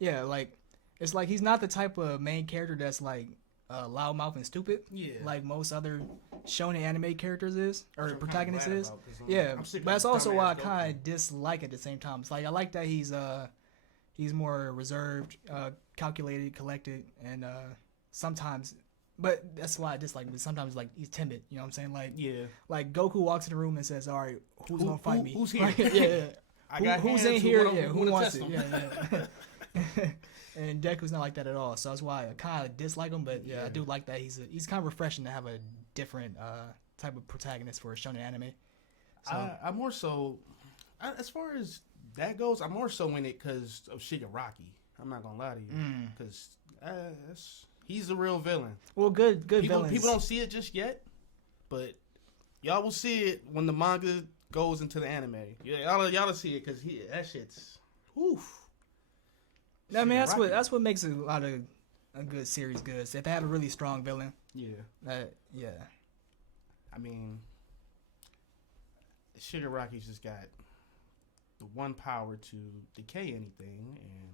It's like he's not the type of main character that's like loudmouth and stupid. Yeah. Like most other shonen anime characters is or protagonists is. But that's also why I kind of dislike at the same time. It's like I like that he's more reserved, calculated, collected, and sometimes. But that's why I dislike him. Sometimes like he's timid. You know what I'm saying? Like like Goku walks in the room and says, "All right, who's gonna fight me? Who's here? Who's in here? Who wants it? And Deku's not like that at all. So that's why I kind of dislike him. But I do like that he's kind of refreshing to have a different type of protagonist for a shonen anime. So I'm more so, as far as that goes, I'm more so in it because of Shigaraki. I'm not gonna lie to you because he's the real villain. Well, good villains. People don't see it just yet, but y'all will see it when the manga goes into the anime. Yeah, y'all will see it because that shit's oof. I mean, that's what makes a good series good. So if they have a really strong villain. I mean, Shigaraki's just got the one power to decay anything, and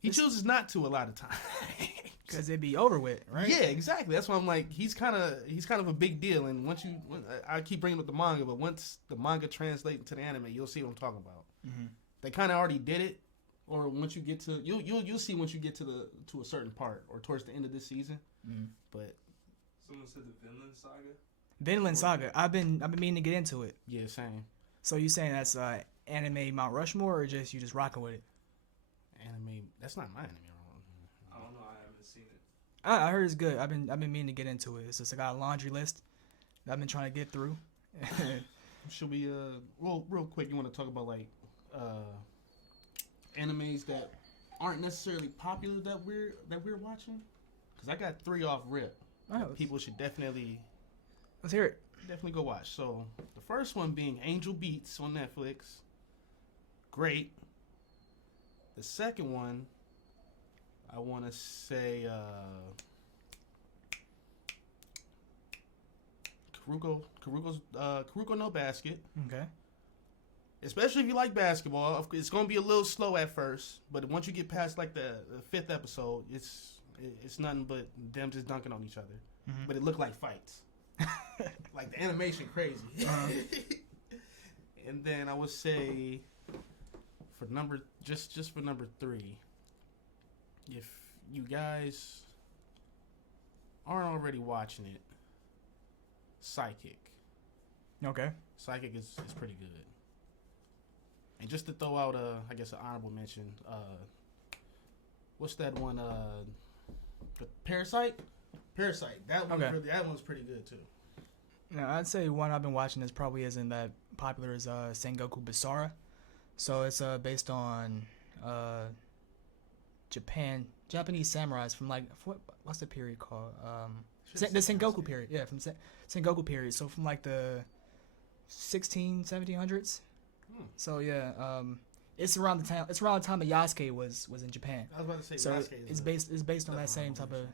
he chooses not to a lot of times. Because it'd be over with, right? Yeah, exactly. That's why I'm like, he's kind of a big deal. And I keep bringing up the manga, but once the manga translates into the anime, you'll see what I'm talking about. Mm-hmm. They kind of already did it, or once you get to you'll see once you get to a certain part or towards the end of this season. Mm-hmm. But someone said the Vinland Saga. Vinland Saga. I've been meaning to get into it. Yeah, same. So you saying that's anime Mount Rushmore, or you just rocking with it? Anime. That's not my anime. I don't know. I haven't seen it. I heard it's good. I've been meaning to get into it. It's just I got a laundry list that I've been trying to get through. Should we real quick? You want to talk about like animes that aren't necessarily popular that we're watching? Because I got 3 off rip. People should definitely. Let's hear it. Definitely go watch. So the first one being Angel Beats on Netflix. Great. The second one, I want to say Kuroko no Basket. Okay. Especially if you like basketball, it's gonna be a little slow at first, but once you get past like the 5th episode, it's nothing but them just dunking on each other. Mm-hmm. But it looked like fights. Like the animation crazy. And then I would say for number 3, if you guys aren't already watching it, Psychic. Okay. Psychic is pretty good. And just to throw out I guess an honorable mention, what's that one? Parasite. That one's pretty good too. No, I'd say one I've been watching that probably isn't that popular is Sengoku Basara. So it's based on Japanese samurais from like what's the period called? The Sengoku period. Yeah, from Sengoku period. So from like the 1700s. So yeah, it's around the time that Yasuke was in Japan. I was about to say so Yasuke it's based on that same type of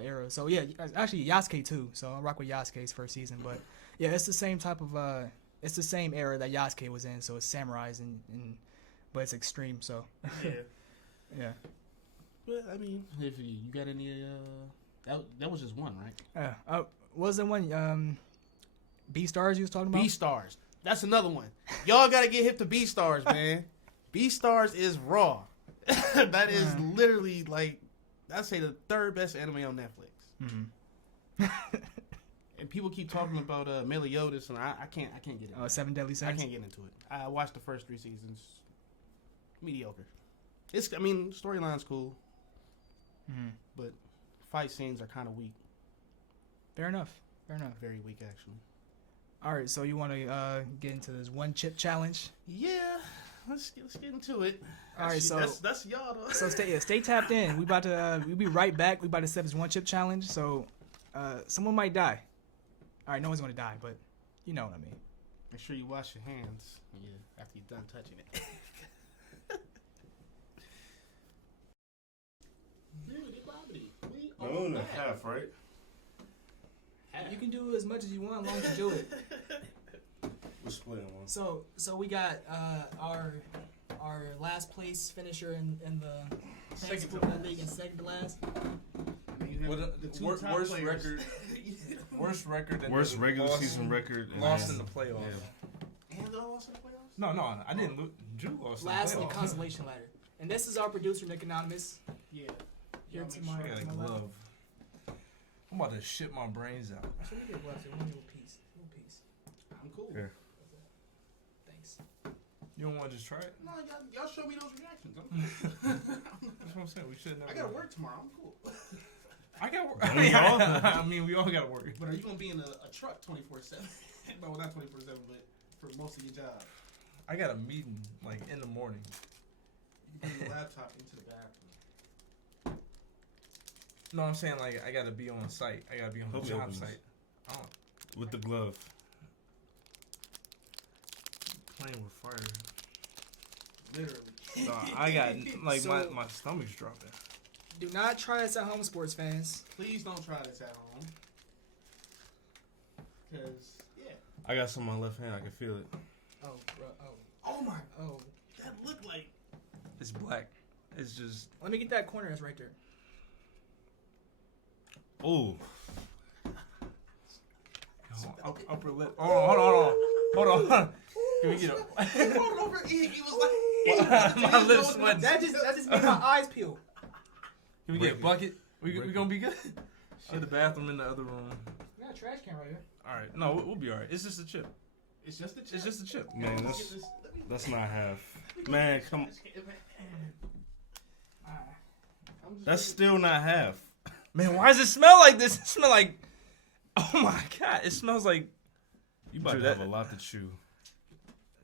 era. So yeah, actually Yasuke too. So I rock with Yasuke's first season, but yeah, it's the same type of it's the same era that Yasuke was in. So it's samurais and but it's extreme. So yeah. But I mean, if you got any that was just one, right? Was the one Beastars you was talking about? Beastars. That's another one. Y'all gotta get hip to Beastars, man. Beastars is raw. That is literally like I'd say the third best anime on Netflix. Mm-hmm. And people keep talking about Meliodas, and I can't get into it. Seven Deadly Sins. I can't get into it. I watched the first 3 seasons. Mediocre. Storyline's cool, but fight scenes are kind of weak. Fair enough. Very weak, actually. All right, so you want to get into this one chip challenge? Yeah, let's get into it. All right, so that's y'all though. So stay tapped in. We about to we'll be right back. We about to set this one chip challenge. So someone might die. All right, no one's gonna die, but you know what I mean. Make sure you wash your hands. Yeah, after you're done touching it. No, and a half, right? You can do as much as you want, as long as you do it. We're splitting one. So we got our last place finisher in the Second to Football League and second to last. Worst record. Worst regular season record. Lost in the playoffs. Yeah. And lost in the playoffs? No, I didn't lose. Drew lost Last in in the the playoffs. consolation ladder. And this is our producer, Nick Anonymous. Yeah. Here Y'all to make my, I got a to my left. glove. I'm about to shit my brains out. So we get gloves here. One little piece. I'm cool. Here. Thanks. You don't want to just try it? No, y'all show me those reactions. That's what I'm saying. We should never. I gotta work tomorrow. I'm cool. I got work. Don't we all? I mean, we all got to work. But are you gonna be in a truck 24/7? No, not 24/7, but for most of your job. I got a meeting like in the morning. You can bring your laptop into the bathroom. No, I'm saying like I got to be on site. I got to be on the Hope it job opens. site. With the glove. Playing with fire. Literally. No, I got like So- my stomach's dropping. Do not try this at home, sports fans. Please don't try this at home. Cause I got some on my left hand. I can feel it. Oh, bro. oh my, Oh. that looked like. It's black. It's just. Let me get that corner that's right there. Oh. Upper lip. Hold on. Can we get up? He brought it over. He was like. My lips sweating. That just made my eyes peel. Can we get a bucket? We gonna be good? Get the bathroom in the other room. We got a trash can right here. All right. No, we'll be all right. It's just a chip. It's just a chip. It's just a chip. Man, that's not half. Man, come on. That's still not half. Man, why does it smell like this? It smell like. Oh my god! It smells like. You about Drew, to have a lot to chew.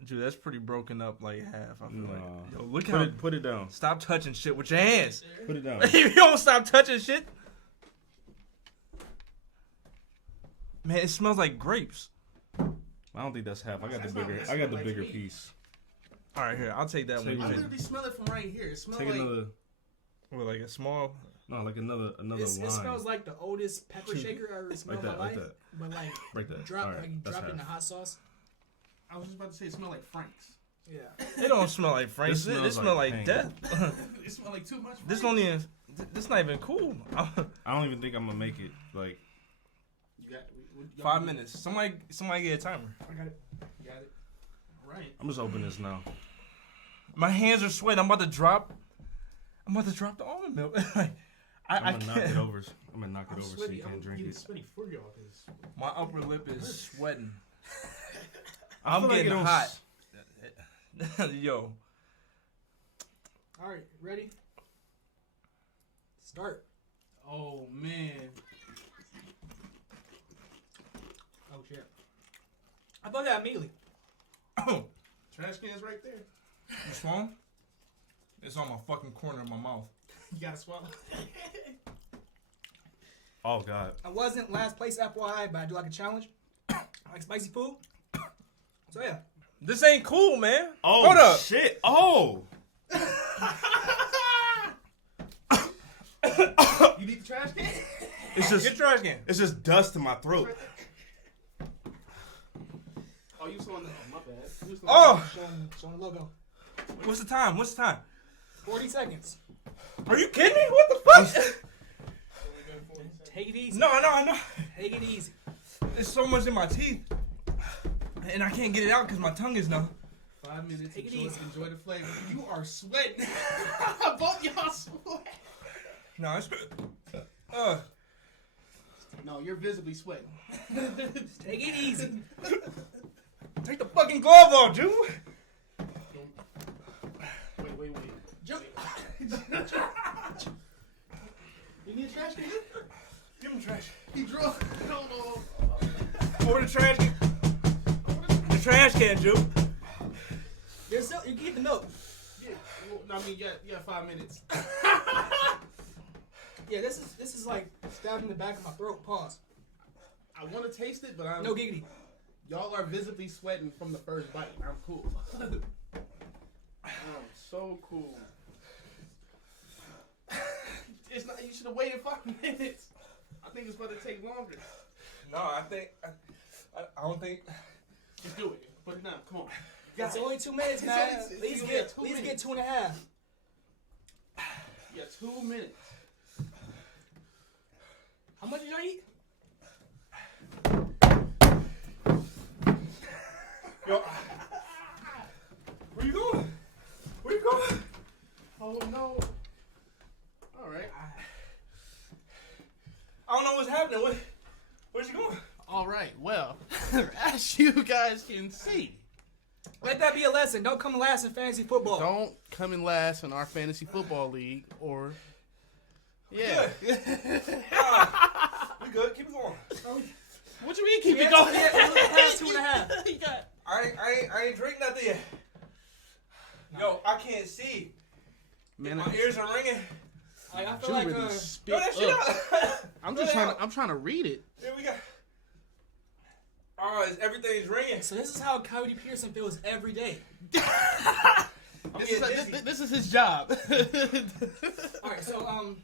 Drew, that's pretty broken up like half. I feel like. Yo, look Put how. it down. Stop touching shit with your hands. Put it down. If you don't stop touching shit. Man, it smells like grapes. I don't think that's half. I got the bigger piece. All right, here. I'll take that Take I one. it. literally smell it from right here. It smells Take like. another. What, like a small. No, like another line. It smells like the oldest pepper shaker I ever smelled in my life. that. But like Right there. drop All right, that's it in the half. hot sauce. I was just about to say it smelled like Frank's. Yeah. It don't smell like Frank's. This It smells smell like like pain. death. It smelled like too much. This Frank's. don't even. This not even cool. I don't even think I'm gonna make it. Like, You got 5 minutes. Somebody get a timer. I got it. You got it. All right. I'm just open this now. My hands are sweating. I'm about to drop the almond milk. I'm gonna knock it over. I'm gonna knock it I'm over so sweaty. you can't I'm drink getting it. sweaty for y'all because My upper lip is sweating. I I'm feel like getting it don't hot. Yo. All right, ready? Start. oh man, Oh shit. I thought that immediately. trash can's right there. You swung? It's on my fucking corner of my mouth. You gotta swallow. Oh God. I wasn't last place FYI, but I do like a challenge. I like spicy food. So yeah. This ain't cool, man. Oh Hold up. shit. Oh. You need the trash can? It's Get just trash can. it's just dust in my throat. Oh, you saw the. Oh, my bad. You saw Oh, Showing the logo. what's the time? 40 seconds. Are you kidding me? What the fuck? Take it easy. No, I know. Take it easy. There's so much in my teeth. and I can't get it out because my tongue is numb. 5 minutes. Take it Enjoy, easy. enjoy the flavor. You are sweating. Both y'all sweat. No, it's good. No, you're visibly sweating. Take it easy. Take the fucking glove off, Jew. Wait. Jump. You need a trash can? Give him trash. He drove. Hold on. Or the trash can. The trash can, Jew. There's still, you can get the milk. Yeah, well, I mean, yeah, 5 minutes. Yeah, this is like stabbing the back of my throat. Pause. I want to taste it, but I'm. No giggity. Y'all are visibly sweating from the first bite. I'm cool. I'm so cool. It's not. You should have waited 5 minutes. I think it's going to take longer. No, I don't think. Just do it. Put it down. Come on. It's only 2 minutes, It's man. only- At least yeah, get 2 minutes. 2.5. Yeah, 2 minutes. How much did y'all eat? Yo, where you going? Where you going? Oh no. All right. I don't know what's happening. Where's you going? All right. Well, as you guys can see, Let that be a lesson. Don't come last in fantasy football. don't come in last in our fantasy football league or. Yeah. We good. Keep it going. What you mean? Keep Yeah, it going. past 2.5. You got. I ain't drink nothing yet. Yo, I can't see. Man, My ears are ringing. Like, I feel you like really Yo, spit that shit up. up. I'm Throw just it trying. out. I'm trying to read it. Here we go. Oh, everything's ringing. so this is how Cody Pearson feels every day. I'm getting dizzy. This is his job. All right, so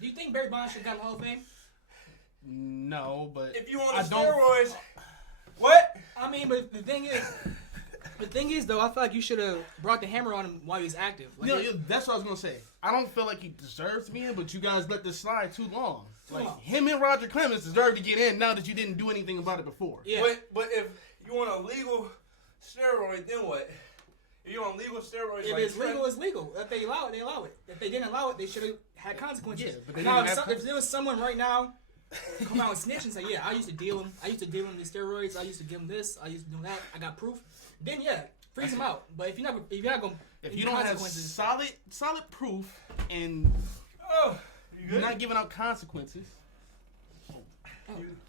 do you think Barry Bonds should have gotten Hall of Fame? No, but If you on I the don't- steroids, what? I mean, but the thing is, though, I feel like you should have brought the hammer on him while he was active. Like, No, that's what I was gonna say. I don't feel like he deserves to be in, but you guys let this slide too long. Like long. him and Roger Clemens deserve to get in now that you didn't do anything about it before. yeah. But if you want a legal steroid, then what? If you want legal steroids, If like it's legal, it's legal. If they allow it, they allow it. If they didn't allow it, they should have had consequences. Yeah, but they Now, didn't have if there was someone right now come out and snitch and say, "Yeah, I used to deal him. I used to deal him these steroids. I used to give him this. I used to do that. I got proof." Then yeah, freeze him out. But if you're not going, If you don't have consequences, solid proof and Oh, you you're good? not giving out consequences,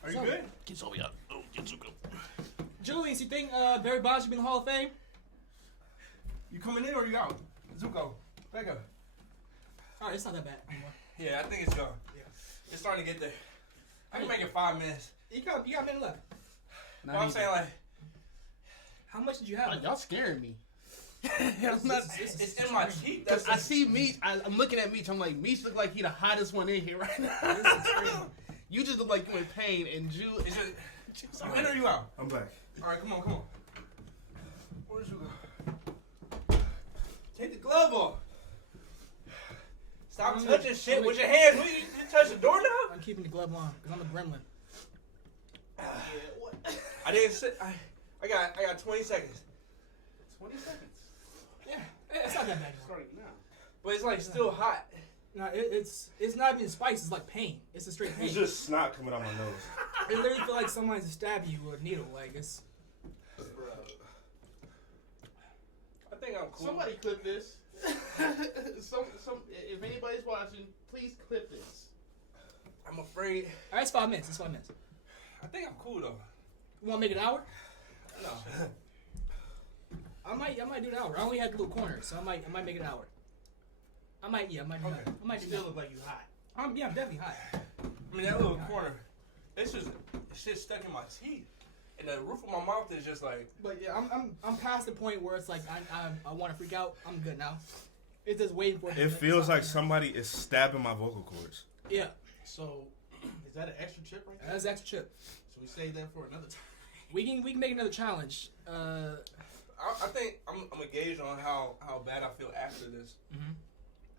Are you so- good? get Zoe out. Oh, get Zuko. Julius, you think Barry Bonds should be in the Hall of Fame? You coming in or you out? Zuko, back up. All right, it's not that bad anymore. Yeah, I think it's gone. Yeah. It's starting to get there. I can make it 5 minutes. You got a minute left. But I'm saying like, How much did you have? y'all scaring me. This it's is in my cheek. Cause That's I see Meech. I'm looking at Meech. I'm like, Meech look like he the hottest one in here right now. This is extreme. You just look like you in pain, and Ju. It's just, you in or you out? I'm back. All right, come on. Where's you go? Take the glove off. Stop I'm touching gonna- shit with your hands. What, you touch the doorknob? I'm keeping the glove on because I'm a gremlin. I didn't sit. I got 20 seconds. 20 seconds. Yeah, it's not that bad. anymore. Starting now. But it's like still hot. No, it's not even spice. It's like pain. It's a straight pain. It's just snot coming out my nose. It literally feel like someone's stabbing you with a needle. Like it's. I think I'm cool. Somebody clip this. If anybody's watching, please clip this. I'm afraid. All right, it's 5 minutes. It's 5 minutes. I think I'm cool though. You want to make it an hour? No. I might do an hour. I only had the little corner, so I might make it an hour. I might do that. I might do Still that. look like you hot. I'm definitely hot. I mean that little corner. It's just shit stuck in my teeth, and the roof of my mouth is just like. But yeah, I'm past the point where it's like I want to freak out. I'm good now. It's just waiting for It feels like somebody is stabbing my vocal cords. Yeah, So, is that an extra chip right there? that's extra chip. So we save that for another time. We can make another challenge. I think I'm gonna gauge on how bad I feel after this. Mhm.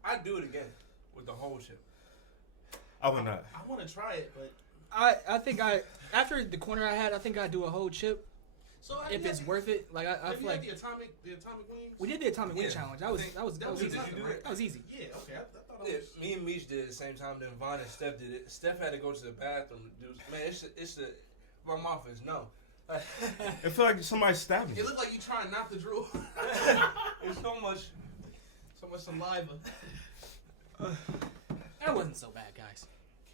I'd do it again with the whole shit. I would not. I want to try it, but I think after the corner I had, I think I'd do a whole chip. So if it's worth it. Like I feel like the atomic wings. we did the atomic wing challenge. That was easy. Did you do it? That was easy. Yeah. Okay. I thought Yeah, I was. me and Meech did it at the same time. Then Vaughn and Steph did it. Steph had to go to the bathroom. Dude, man, it's the my mouth is no. It feel like somebody stabbed me. It looked like you trying not to drool. There's so much saliva. That wasn't so bad, guys.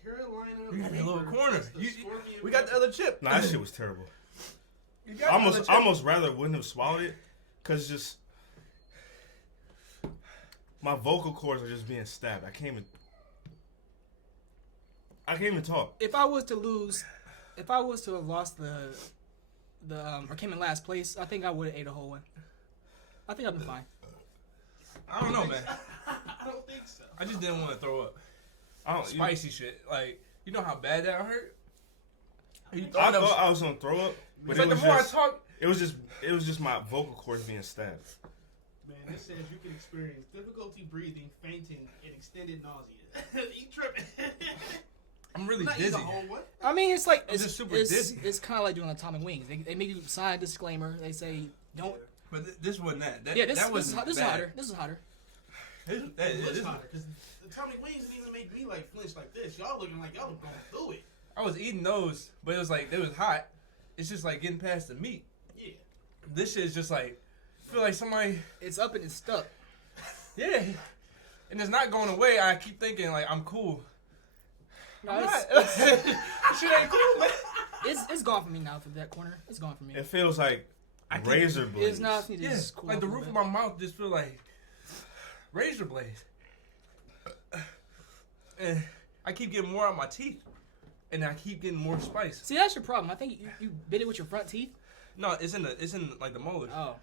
Carolina. We got the little Reaper corner. versus the Scorpion We got the other chip. Nah, that shit was terrible. You got I the other chip. almost rather wouldn't have swallowed it, cause just my vocal cords are just being stabbed. I can't even talk. If I was to have lost or came in last place, I think I would have ate a whole one. I think I've been fine. I don't know, man. I don't think so. I just didn't want to throw up. I don't. Spicy shit. Like, you know how bad that hurt? I thought I was gonna throw up, but It's like it the was more just, I talk, it was just my vocal cords being stabbed. Man, it says you can experience difficulty breathing, fainting, and extended nausea. You tripping? I'm really Not eating dizzy. the whole one. I mean, it's like I'm just super dizzy. It's kind of like doing atomic wings. They make you sign a disclaimer. They say don't. But this wasn't that. Yeah, this was is hotter. This is hotter. It's hotter because the atomic wings didn't even make me like flinch like this. Y'all looking like y'all were going through it. I was eating those, but it was like it was hot. It's just like getting past the meat. Yeah. This shit is just like feel like somebody. It's up and it's stuck. Yeah, and it's not going away. I keep thinking like I'm cool. No, I'm it's, not. Shit ain't cool, man. it's gone for me now for that corner. It's gone for me. It feels like I can't- razor blades. It's not. Yeah, Just cool like off the a roof of bit. my mouth just feel like razor blades. And I keep getting more out my teeth, and I keep getting more spice. See, that's your problem. I think you bit it with your front teeth. No, it's in like the molars. Oh,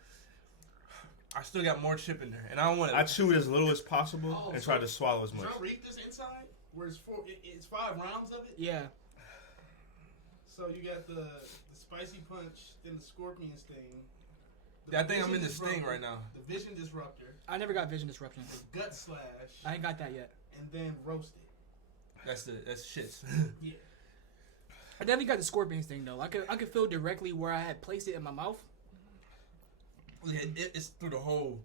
I still got more chip in there, and I don't want I to. chewed as little as possible and tried to swallow as Did much. y'all read this inside? Where it's 5 rounds of it. yeah. So you got the spicy punch, then the scorpion sting. Yeah, I think I'm in the Disruptor, sting right now. The vision disruptor, I never got vision disruption. the gut slash, I ain't got that yet. and then roasted. That's shits. Yeah. I definitely got the scorpion thing though. I could feel directly where I had placed it in my mouth. Yeah, it's through the whole,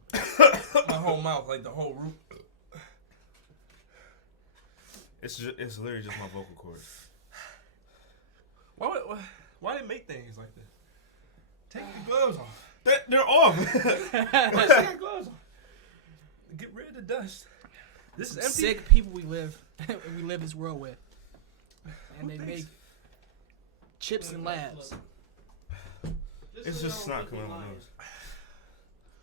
my whole mouth, like the whole root. It's literally just my vocal cords. Why they make things like this? Take your gloves off. They're off. Take your gloves off. Get rid of the dust. This is empty. Sick people we live this world with, and they make chips in labs. It's just snot coming out my nose.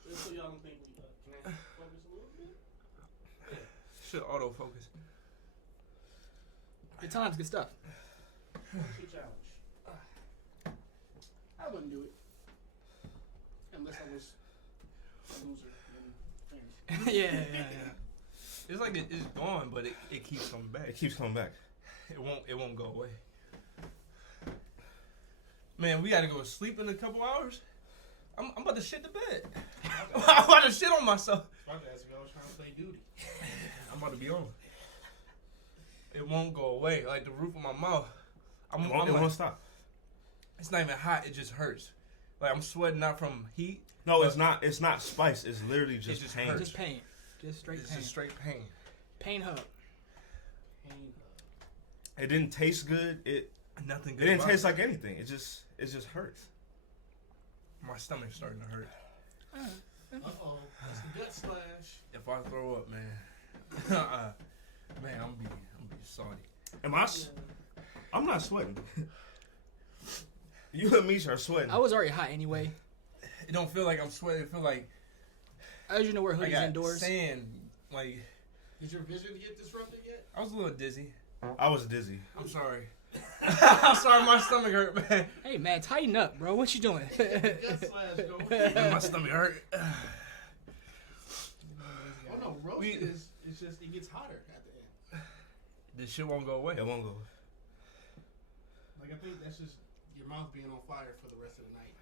Just so y'all don't think we can I focus a little bit? Should autofocus. Good times, good stuff. Shoot challenge. I wouldn't do it unless I was a loser. yeah. It's like it's gone, but it keeps coming back. It keeps coming back. It won't go away. Man, we gotta go to sleep in a couple hours. I'm about to shit the bed. I'm about to shit on myself. I was trying to play duty. I'm about to be on. It won't go away. Like the roof of my mouth. It like, won't stop. It's not even hot. It just hurts. Like I'm sweating not from heat. No, it's not. It's not spice. It's literally just just pain. hurts. Just pain. Just straight It's pain. just straight pain. Pain hub. It didn't taste good. It Nothing good. didn't about taste it. like anything. It just hurts. My stomach's starting to hurt. Uh-oh. That's the gut slash. If I throw up, man, man, I'm be salty. Am I? I'm not sweating. You and Misha are sweating. I was already hot anyway. It don't feel like I'm sweating. It feel like I usually know where I hoodies got indoors. sand. Like Did your vision get disrupted yet? I was a little dizzy. I was dizzy. I'm sorry. I'm sorry. My stomach hurt, man. Hey man, tighten up, bro. What you doing? Gut slash go. My stomach hurt. Oh no, roasted is it's just it gets hotter at the end. This shit won't go away. It won't go. Like I think that's just your mouth being on fire for the rest of the night.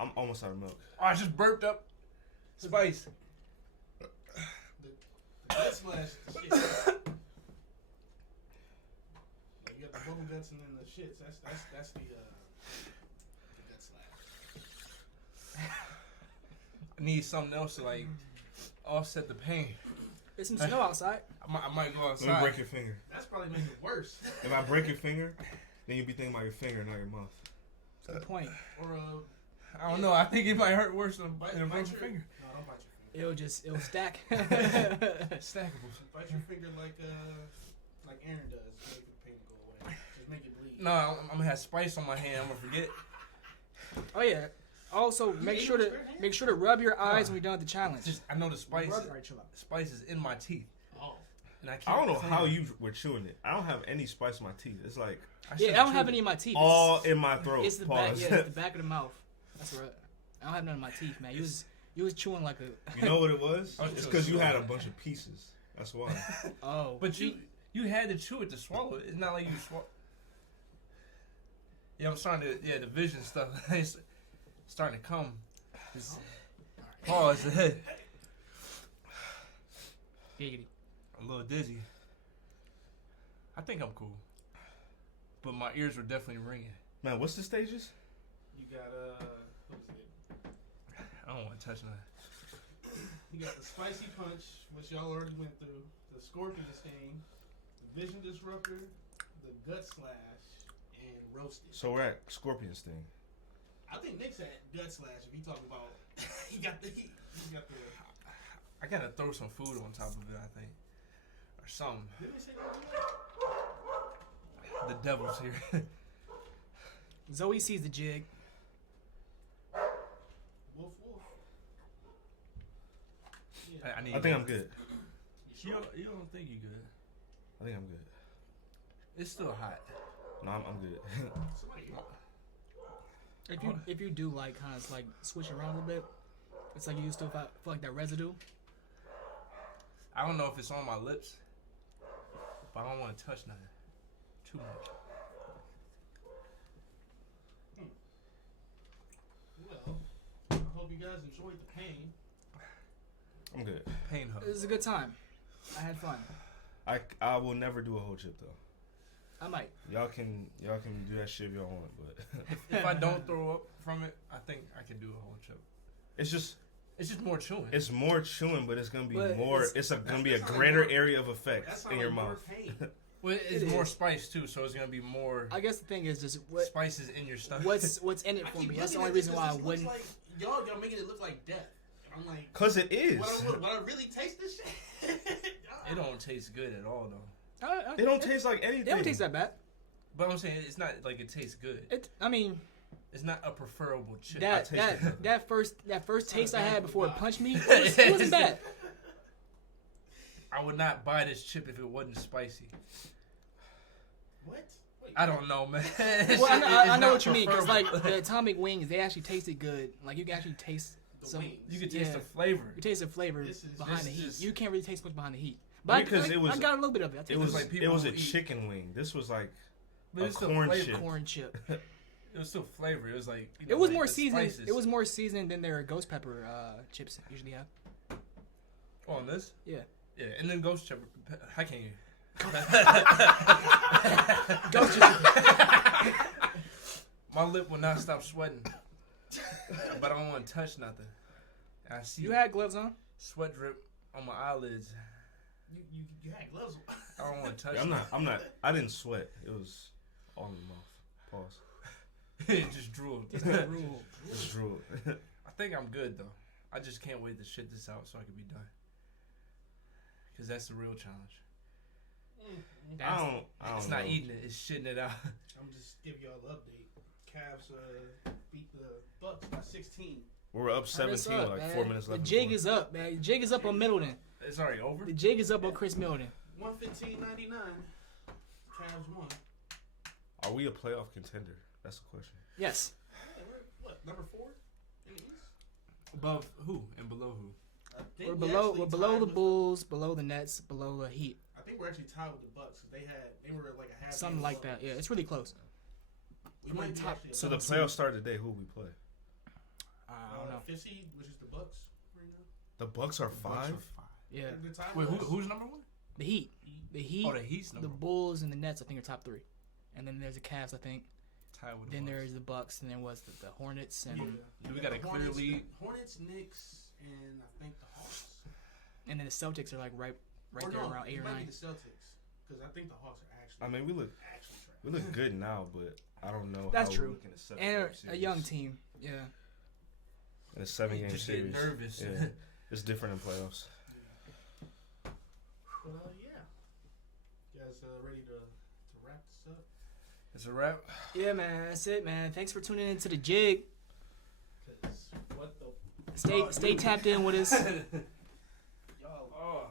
I'm almost out of milk. Oh, I just burped up spice. The gut slash is the shit. Like, you got the bubble guts and then the shits. That's the Gut slash. I need something else to like offset the pain. There's some snow outside. I might go outside. Let me break your finger. That's probably making it worse. If I break your finger, then you'll be thinking about your finger, not your mouth. Good point. Or I don't know. I think it might hurt worse than a broken finger. No, don't bite your finger. It'll stack. Stackable. Bite your finger like Aaron does. Make the pain go away. Just make it bleed. No, I'm gonna have spice on my hand. I'm gonna forget. Oh yeah. Also, make sure to rub your eyes when you're done with the challenge. Just I know the spice. Alright, chill out. Spice is in my teeth, Oh. and I I can't. don't know clean how it. you were chewing it. I don't have any spice in my teeth. It's like Yeah, I don't have any in my teeth. all in my throat. It's the back. Pause. Yeah, it's the back of the mouth. That's right. I don't have none in my teeth, man. You was chewing like a. You know what it was? I was It's chewing because you had a slow. bunch of pieces. That's why. Oh. But you had to chew it to swallow it. It's not like you swallow. Yeah, I'm starting to. Yeah, the vision stuff. It's starting to come. Pause. Giggity. I'm a little dizzy. I think I'm cool, but my ears were definitely ringing. Man, what's the stages? You got what is it? I don't want to touch nothing. You got the spicy punch, which y'all already went through. The scorpion sting, the vision disruptor, the gut slash, and roasted. So we're at Scorpion Sting. I think Nick's at gut slash. If he talking about, he got the. I gotta throw some food on top of it. I think, or something. Did they say that? The devil's here. Zoe sees the jig. Wolf. I need. I think I'm good. You don't think you good? I think I'm good. It's still hot. No, I'm good. Somebody. If you do like kind of like switch around a little bit, it's like you still feel like that residue. I don't know if it's on my lips, but I don't want to touch nothing too much. Well, I hope you guys enjoyed the pain. I'm good. Pain hug. It was a good time. I had fun. I will never do a whole chip though. I might. Y'all can do that shit if y'all want, but If I don't throw up from it, I think I can do a whole chip. it's just more chewing. it's more chewing, but it's gonna be But more. It's gonna be a that's not greater like more- area of effect That's in not your like more mouth. pain. Well, it's It more is. spice too, so it's gonna be more I guess the thing is just what spices in your stomach. what's in it I for keep me. That's the looking only at reason this, why I this looks wouldn't. Like, y'all making it look like death. And I'm like, Cause it is. would I really taste this shit? It don't taste good at all though. It don't taste like anything. It don't taste that bad. But I'm saying it's not like it tastes good. I mean, It's not a preferable chip. that taste it. that first taste I bad had for before the it punched me, it wasn't bad. I would not buy this chip if it wasn't spicy. What? Wait, I don't know, man. Well, I know not what you mean, because like preferable. the atomic wings, they actually tasted good. Like you can actually taste the some. wings. you can taste yeah. the flavor. You taste the flavor This is- behind this the heat. is- You can't really taste much behind the heat. But Because I it was- got a little bit of it. I It taste was like it people was a who eat- chicken wing. This was like But a it's still corn flavor. chip. corn chip. It was still flavor. It was like you know, It was like more the seasoned. spices. It was more seasoned than their ghost pepper chips usually have. Oh, on this. Yeah. Yeah, and then ghost pepper. I can't. Ghost chip. My lip will not stop sweating, but I don't want to touch nothing. I see You had gloves on? sweat drip on my eyelids. You had gloves on. I don't want to touch. I'm not. I didn't sweat. It was all in the mouth. Pause. It just drooled. It's the rule. It's drool. I think I'm good though. I just can't wait to shit this out so I can be done. Cause that's the real challenge. I don't It's know. not eating it; it's shitting it out. I'm just giving y'all an update. Cavs beat the Bucks by 16. We're up 17 with like 4 minutes The left. jig is up, man. The jig is up on Middleton. It's already over. The jig is up on Chris Middleton. 115.99. Cavs won. Are we a playoff contender? That's the question. Yes. Yeah, we're what, number 4 in the East? Above who and below who? I think We're we below actually the tied with Bulls, below the Nets, below the Heat. I think we're actually tied with the Bucks. They were like a half. Something game like above that. Yeah, us. it's really close. We we might might be top- actually So above the Some playoffs start today. Who we play? I don't know. 5th seed, which is the Bucks right now. The Bucks are The Bucks 5. are 5. Yeah, They're tied Wait, with us. who's number 1? the Heat, the Heat, Oh, the Heat's the number 1. Bulls, and the Nets. I think are top 3, and then there's the Cavs. I think tied with the Then Bucks. there's the Bucks, and then was the Hornets, and We got a clear lead. Hornets, Knicks, and I think the Hawks. and then the Celtics are like right there around 8 or 9. The Celtics, because I think the Hawks are actually. I mean, we look good now, but I don't know. That's how true. We look in a 7-game And a series. young team, yeah. In a 7-game Just series. get nervous. Yeah, it's different in playoffs. But yeah, you guys ready to wrap this up? It's a wrap. Yeah, man, that's it, man. Thanks for tuning into the Jig. Because what the Stay tapped in with us. y'all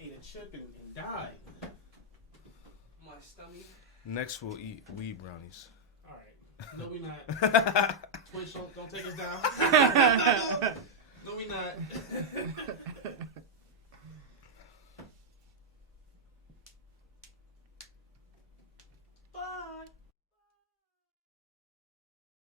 ate a chip and died. My stomach. Next, we'll eat weed brownies. All right, no, we not. Twitch, don't take us down.